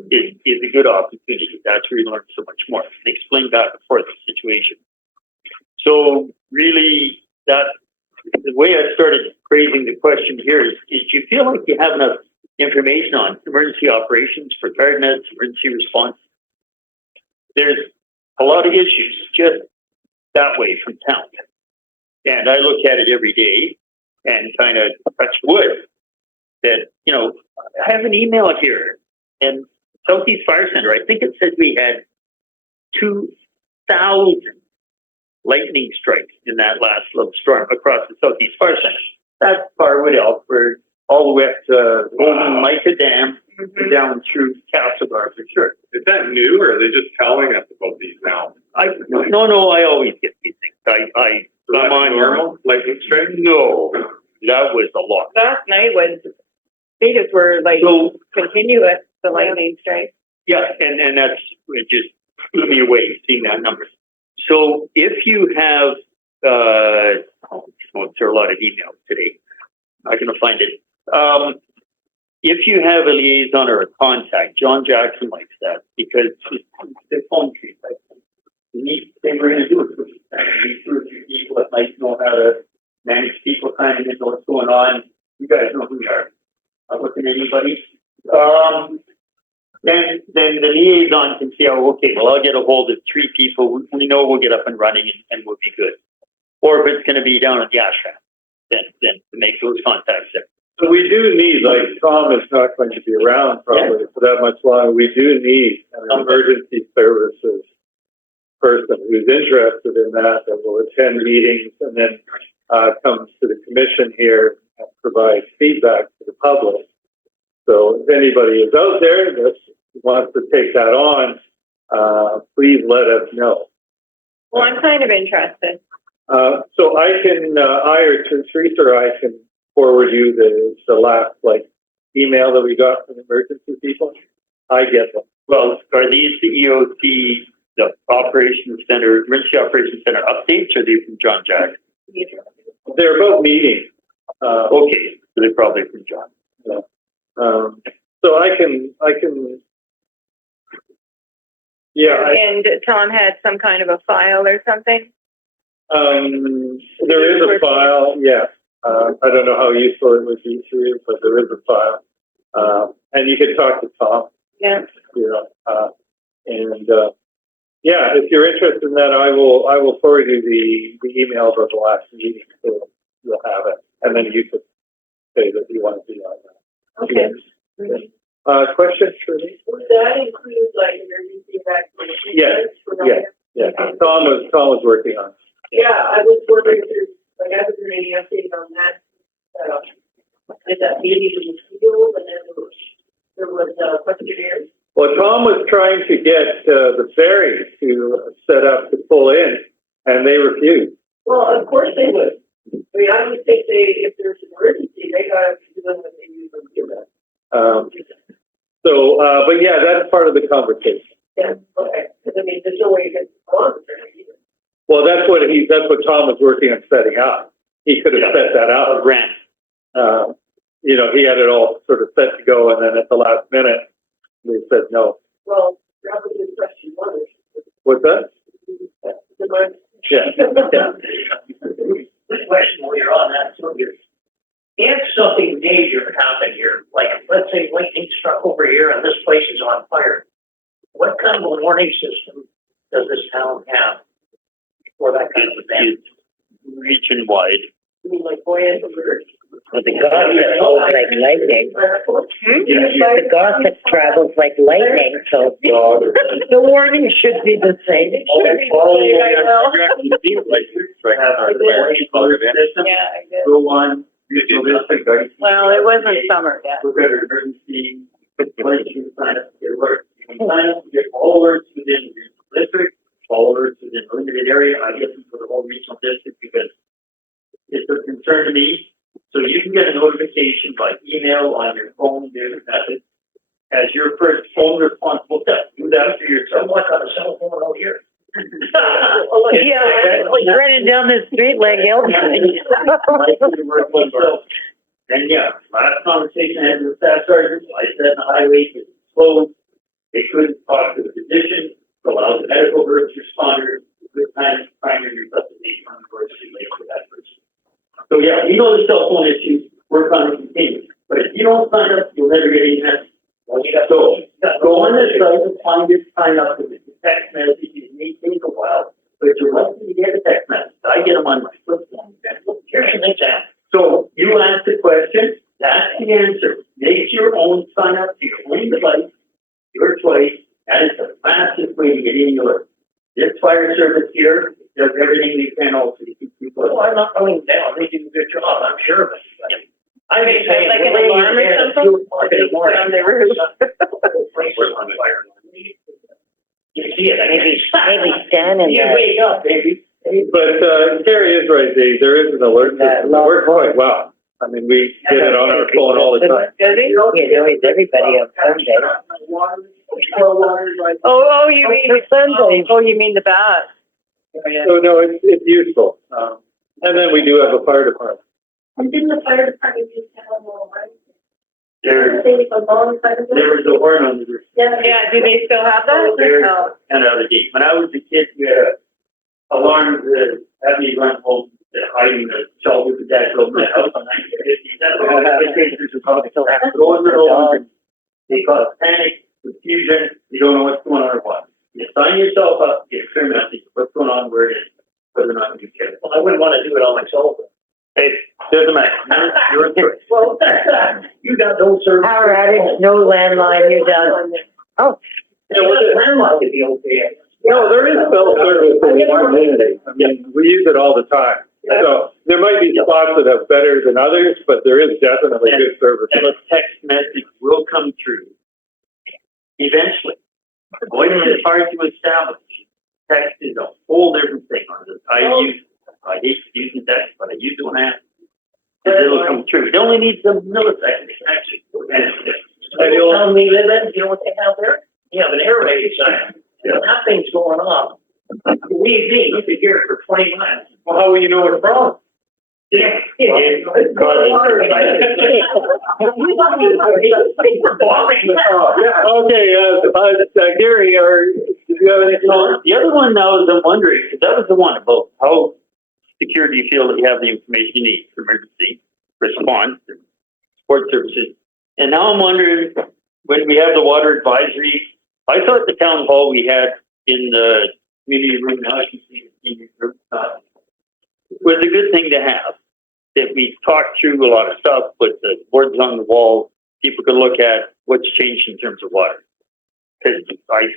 is a good opportunity. That's where you learn so much more. And explain back and forth the situation. So really, that the way I started phrasing the question here is do you feel like you have enough information on emergency operations, preparedness, emergency response? There's a lot of issues just that way from town. And I look at it every day and kind of touch wood that, you know, I have an email here and Southeast Fire Center, I think it said we had 2,000 lightning strikes in that last little storm across the Southeast Fire Center. That's Farwood, Elford, all the way up to Golden Micah Dam, down through Castlegar for sure. Is that new, or are they just telling us about these now? No, I always get these things. I'm on normal lightning strike? No, that was a lot. Last night was, biggest were like continuous, the lightning strike. Yeah, and that's, it just blew me away seeing that number. So if you have, there are a lot of emails today. I'm going to find it. If you have a liaison or a contact, John Jackson likes that because the phone tree type thing. They were going to do it. We threw a few people that might know how to manage people, kind of know what's going on. You guys know who we are. What's the name go, okay, well, I'll get a hold of 3 people, we know we'll get up and running and we'll be good. Or if it's gonna be down at the ashram, then to make those contacts there. So we do need, like, Tom is not going to be around probably for that much longer. We do need an emergency services person who's interested in that will attend meetings and then comes to the commission here and provides feedback to the public. So if anybody is out there that wants to take that on, please let us know. Well, I'm kind of interested. So I can, Teresa or I can forward you the last, like, email that we got from emergency people. I get them. Well, are these the EOC, the Operations Center, Emergency Operations Center updates, or are they from John Jack? They're both meetings. Okay, so they're probably from John. Yeah. So I can, yeah. And Tom had some kind of a file or something? There is a file, yeah. I don't know how useful it would be to you, but there is a file. And you can talk to Tom. Yeah. You know, yeah, if you're interested in that, I will forward you the emails of the last meeting, so you'll have it, and then you could say that you want to be on that. Okay. Questions for me? Would that include like emergency evacuation? Yes, for yes, yeah. Tom was working on it. Yeah, I was wondering if there's, like, I haven't heard any update on that. Did that meeting was scheduled and then there was questionnaires? Well, Tom was trying to get the ferry to set up to pull in, and they refused. Well, of course they would. I mean, I would think if there's an emergency, they gotta be doing what they usually do. But yeah, that's part of the conversation. Yeah, okay. Because I mean, there's no way you can go on with it either. Well, that's what Tom was working on setting up. He could have set that up. Grant. You know, he had it all sort of set to go, and then at the last minute, they said no. Well, probably the question was. What's that? Yeah. This question while you're on that subject. If something major happened here, like let's say lightning struck over here and this place is on fire, what kind of a warning system does this town have for that kind of event? It's region-wide. You mean like buoyant alert? Well, the gossip goes like lightning. The gossip travels like lightning, so the warning should be the same. Yeah, I did. Go on. Well, it wasn't summer yet. Look at emergency, place you sign up to get alerts. You can sign up to get all alerts within your district, all alerts within a limited area. I get them for the whole regional district because it's a concern to me. So you can get a notification by email on your phone, different methods, as your first phone responsible step. Do that for yourself. Like on a cell phone out here. Yeah, like running down the street like Elton. And yeah, last conversation I had with staff sergeant, I said the highway is closed. They couldn't talk to the physician, allow the medical first responders, good time, primary resuscitation on the emergency late for that person. So yeah, we know the cell phone issues, work on it continue. But if you don't sign up, you'll never get any message. Well, you got to go on the site and find it, sign up with the text message. It may take a while, but you're lucky to get a text message. I get them on my flip phone. Here's an example. So you ask the question, that's the answer. Make your own sign up to your own device, your choice. That is the fastest way to get in your. This fire service here does everything they can also to keep people. Well, I'm not going down. They do a good job, I'm sure of it. I mean, like an alarm or something? Put on the roof. You see it, Maybe stand in you that. wake up, baby. But Terry is right, Dave. There is an alert system that works quite well. I mean, we get it on our phone all the time. Does he? He annoys everybody on Sunday. Oh, you mean the Sunday? Oh, you mean the bat? So no, it's useful. And then we do have a fire department. And didn't the fire department just have a little one? There was a horn on the roof. Yeah. Yeah, do they still have that? No. And out of the gate. When I was a kid, we had alarms that had me run home to hiding the shelter with that built my house on 1950. That's what Still have to those are walk the ones. They cause panic, confusion. You don't know what's going on or what. You sign yourself up, get a clear message, what's going on, where it is, whether or not you care. Well, I wouldn't wanna do it on my cell phone. Hey, doesn't matter, your choice. Well, you got no service. Power outage, no landline, you're done. Oh, Yeah, well, the landline would be okay. No, there is cell service in the community. I mean, we use it all the time. So there might be spots that have better than others, but there is definitely good service. And a text message will come through eventually. Going as hard to establish, text is a whole different thing. I hate using text, but I use it when I have. It'll come through. It only needs some milliseconds, actually. And you'll tell me, live in, you know what they have there? You have an air raid sign. You know, that thing's going off. You could hear it for 20 minutes. Well, how will you know it's from? Yeah. Okay, Gary, did you have anything on? The other one now is I'm wondering, because that was the one about how secure do you feel that you have the information you need for emergency response and support services? And now I'm wondering, when we have the water advisory, I thought the town hall we had in the community room, now I can see the community room, was a good thing to have. That we talked through a lot of stuff, but the boards on the wall, people could look at what's changed in terms of water. Because I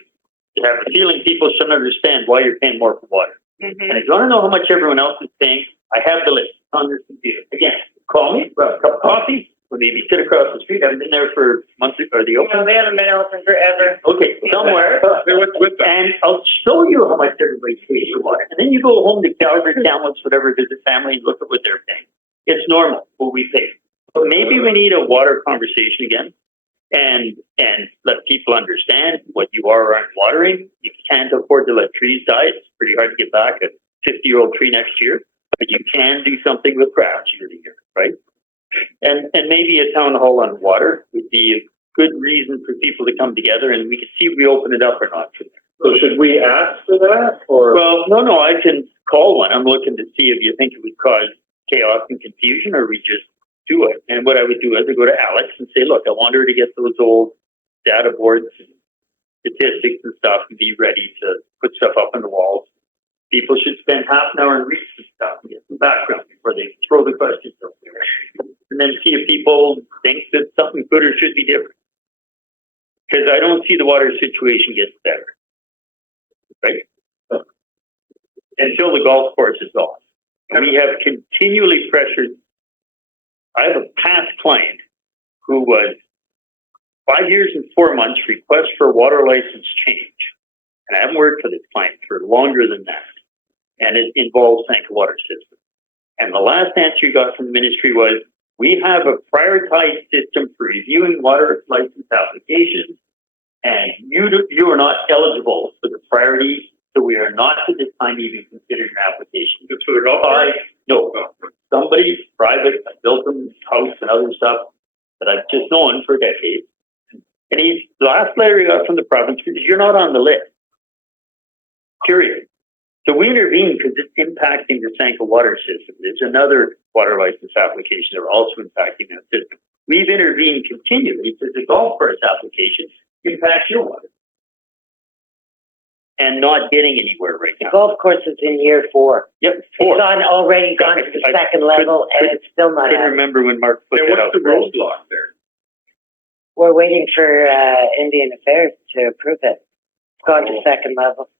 have a feeling people should understand why you're paying more for water. And if you want to know how much everyone else is paying, I have the list on this computer. Again, call me, grab a cup of coffee, or maybe sit across the street. I haven't been there for months or the open. No, they haven't been open forever. Okay, somewhere. And I'll show you how much everybody pays for water. And then you go home to Calgary, Kamloops, whatever, visit family, and look at what they're paying. It's normal what we pay. But maybe we need a water conversation again and let people understand what you are or aren't watering. You can't afford to let trees die. It's pretty hard to get back a 50-year-old tree next year, but you can do something with grass year to year, right? And maybe a town hall on water would be a good reason for people to come together, and we can see if we open it up or not from there. So should we ask for that, or? Well, no, I can call one. I'm looking to see if you think it would cause chaos and confusion, or we just do it. And what I would do is I go to Alex and say, look, I want her to get those old data boards and statistics and stuff and be ready to put stuff up on the walls. People should spend half an hour and read some stuff and get some background before they throw the questions up there. And then see if people think that something could or should be different. Because I don't see the water situation gets better. Right? Until the golf course is off. We have continually pressured. I have a past client who was 5 years and 4 months request for a water license change. And I haven't worked for this client for longer than that. And it involves Sanka water system. And the last answer you got from the ministry was, we have a prioritized system for reviewing water license applications, and you are not eligible for the priority. So we are not at this time even considering your application. For the golf course? No, somebody private, I built them house and other stuff that I've just known for decades. And the last letter he got from the province is, you're not on the list. Period. So we intervene because it's impacting the Sanka water system. There's another water license application that are also impacting that system. We've intervened continually because the golf course application impacts your water. And not getting anywhere right now. golf course is in year 4. Yep, It's 4. already gone to the second level, and it's still not I couldn't out. remember when Mark put And that what's out. the roadblock there? We're waiting for Indian Affairs to approve it. It's gone to second level.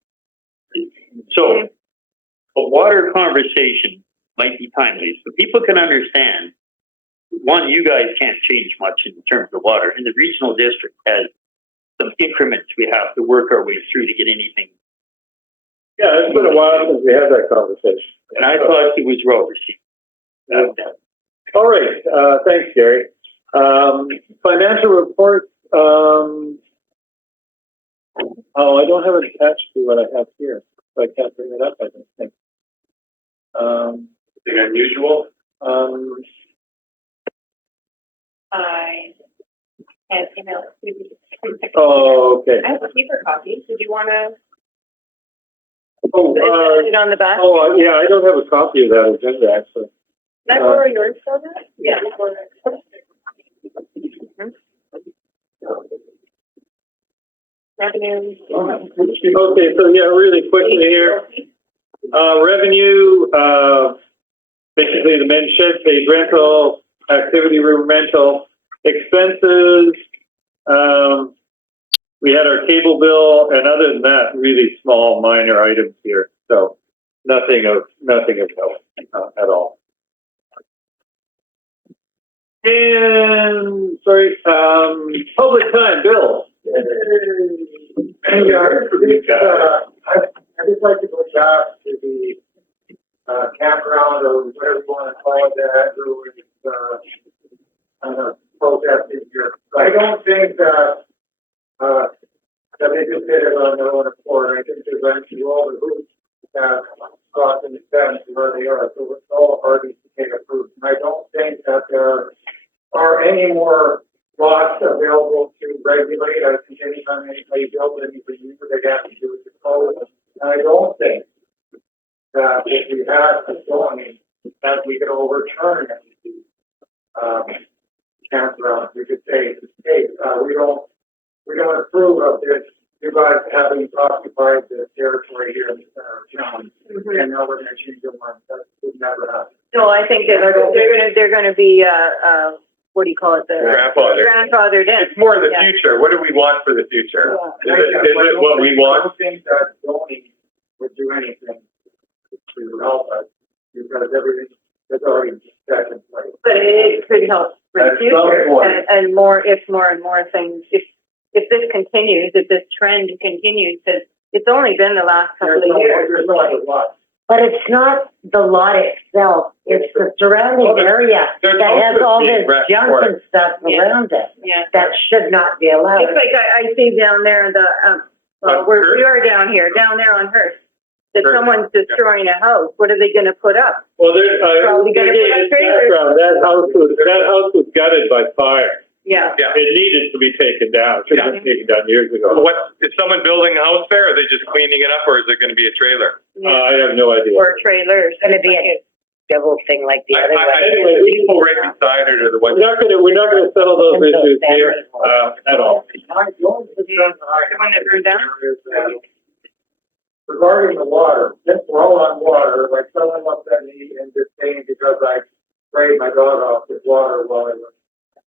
So, a water conversation might be timely, so people can understand. One, you guys can't change much in terms of water, and the regional district has some increments we have to work our way through to get anything. Yeah, it's been a while since we had that conversation. And I thought it was well received. All right, thanks, Gary. Financial report, oh, I don't have it attached to what I have here, so I can't bring it up, I don't think. Anything unusual? I can't email it. Oh, okay. I have a paper copy. Did you want to? Oh, Is it on the back? oh, yeah, I don't have a copy of that agenda, actually. Can I borrow yours, Sylvia? Yeah. revenue. Okay, so yeah, really quickly here. Revenue, basically the men's shed paid rental, activity room rental, expenses, we had our cable bill, and other than that, really small minor items here, so nothing of note at all. And, sorry, public time, Bill. I just like to go back to the campground or whatever you want to call it that, protesting here. I don't think that they just did it on their own accord. I think they went through all the hoops that got them to where they are. So it's all parties to take approved. And I don't think that there are any more lots available to regulate. I think anytime anybody builds anything new, they have to do it to code. And I don't think that if we had a zoning, that we could overturn any of these campgrounds. We could say, hey, we don't approve of this. You guys having occupied the territory here in the center of town, and now we're going to change your mind. That would never happen. No, I think that they're gonna be, what do you call it, grandfathered in. It's more the Yeah. future. What do we want for the future? Yeah. Is it what we I want? don't think that zoning would do anything to help us because everything is already set in place. But it could help for the At some future, point. and more and more things, if this continues, if this trend continues, because it's only been the last couple of years. There's no other lot. But it's not the lot itself, it's the surrounding Well, area there's that has also all being this wrecked junk for it. and stuff Yeah. around it. Yeah. That should not be allowed. It's like I see down there, On we Hearst? are down there on Hearst, that Hearst, someone's destroying a house. What are they gonna put up? Well, there's, Probably gonna put up trailers. that house was gutted by fire. Yeah. Yeah. It needed to be taken down, should have been taken down years So ago. what, is someone building a house there, or are they just cleaning it up, or is it gonna be a trailer? I have no idea. Or trailers. It's gonna be a double thing like the other I way. think the people right beside it are the ones. We're not gonna settle those And those issues here, at all. The only concern that I The one that burned down? have is that regarding the water, since we're all on water, like someone looked at me and just saying because I sprayed my dog off with water while I was,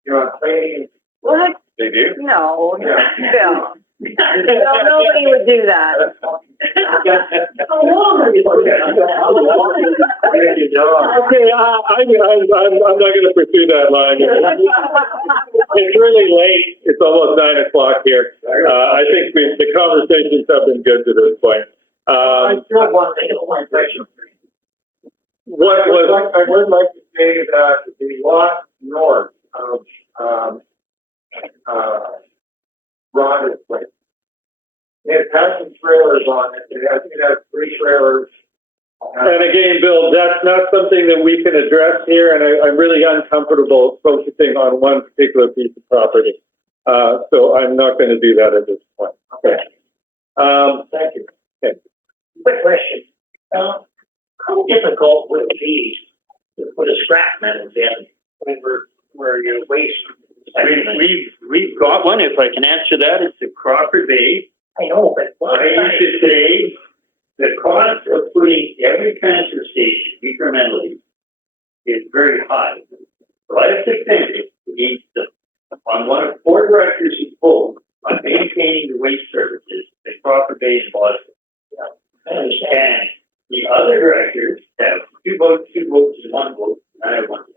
I'm cleaning. What? They do? No, Yeah. Bill. No, nobody would do that. How long are you looking at? Okay, I'm not gonna pursue that line. It's really late, it's almost 9:00 here. I think the conversations have been good to this point. I still want to make a point, question. What was, I would like to say that the lot north of, Rhonda's place, it has some trailers on it. I think it has 3 trailers. and again, Bill, that's not something that we can address here, and I'm really uncomfortable focusing on one particular piece of property. So I'm not gonna do that at this point. Okay. Thank you. Quick question. How difficult would it be to put a scrap metal bin where your waste? We've got one, if I can answer that, it's at Crawford Bay. I know, but what I used to say, the cost of putting every transfer station incrementally is very high. So I have to think against on one of 4 directors who pulled on maintaining the waste services at Crawford Bay in Boston. I understand. And the other directors have 2 votes, and 1 vote, and I have 1 vote.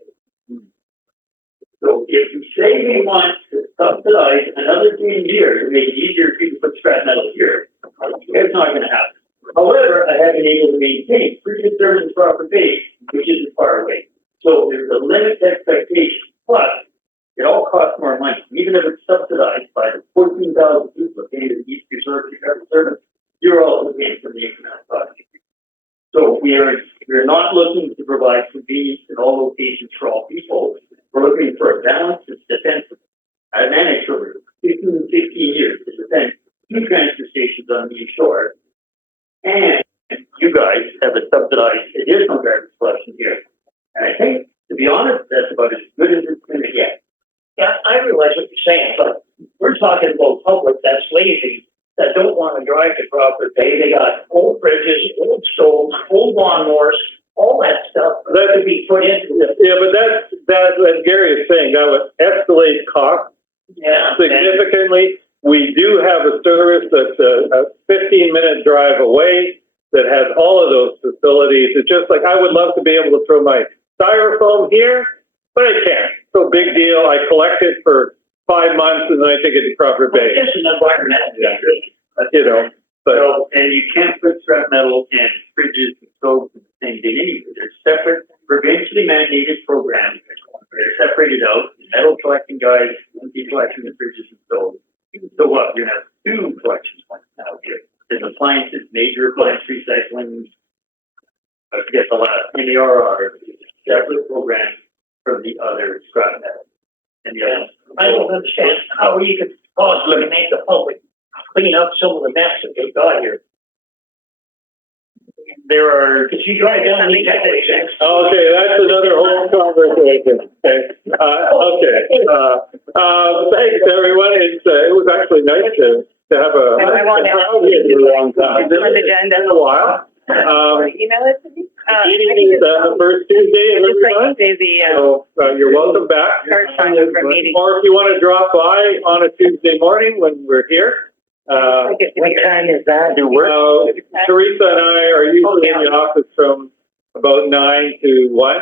So if you say we want to subsidize another 10 years to make it easier for people to put scrap metal here, it's not going to happen. However, I have been able to maintain pretty good service in Crawford Bay, which isn't far away. So there's a limit to expectation. Plus, it all costs more money, even if it's subsidized by the 14,000 people that pay the East Reserve Service. You're also paying for the incremental cost. So we're not looking to provide convenience in all locations for all people. We're looking for a balance that's defensible. I've managed over 15 years to defend 2 transfer stations on the East Shore. And you guys have a subsidized additional garbage collection here. And I think, to be honest, that's about as good as it's going to get. Yeah, I realize what you're saying, but we're talking about public that's lazy that don't wanna drive to Crawford Bay. They got old bridges, old stoves, old lawnmowers, all that stuff that could be put into it. Yeah, but as Gary is saying, that would escalate costs Yeah. significantly. We do have a service that's a 15-minute drive away that has all of those facilities. It's just like, I would love to be able to throw my styrofoam here, but I can't. So big deal. I collect it for 5 months and then I take it to Crawford Well, Bay, it's an environmental danger. you know, but. So, and you can't put scrap metal and fridges and stoves in the same bin anyway. They're separate, provincially mandated programs. They're separated out, metal collecting guys, empty collecting the fridges and stoves. So what, we're gonna have 2 collection points now here. There's appliances, major appliance recycling, I forget the last, MARR, separate programs from the other scrap metal. And the other. I don't understand how you could possibly make the public clean up some of the mess that they got here. There are. Cause you drive down these highways, Okay, that's another whole conversation. Okay, thanks everyone. It was actually nice to have a. I want to- crowd here for a long time. On the agenda. Been a while. Email it to me? Meeting is the first Tuesday of Just every like month, say the, so you're welcome back. start time of our meeting. Or if you want to drop by on a Tuesday morning when we're here. What time is that? Teresa and I are usually in the office from about 9 to 1.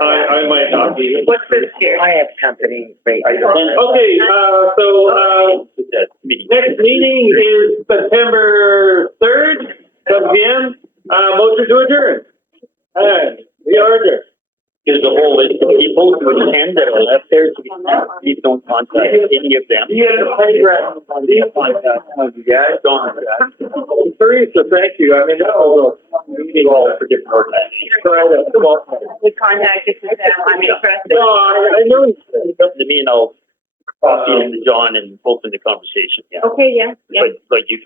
I might not be. What's this here? I have company right now. Okay, so, next meeting is September 3rd, 7 p.m. Motion to adjourn. And we are adjourned. There's a whole list of people who attend that are left there, so please don't contact any of them. Yeah, Guys, don't. Teresa, thank you. I mean, that was a meeting all For different organizations. We contacted them, I'm interested. No, I know. It's up to me and I'll copy into John and open the conversation, yeah. Okay, yeah, yeah. But you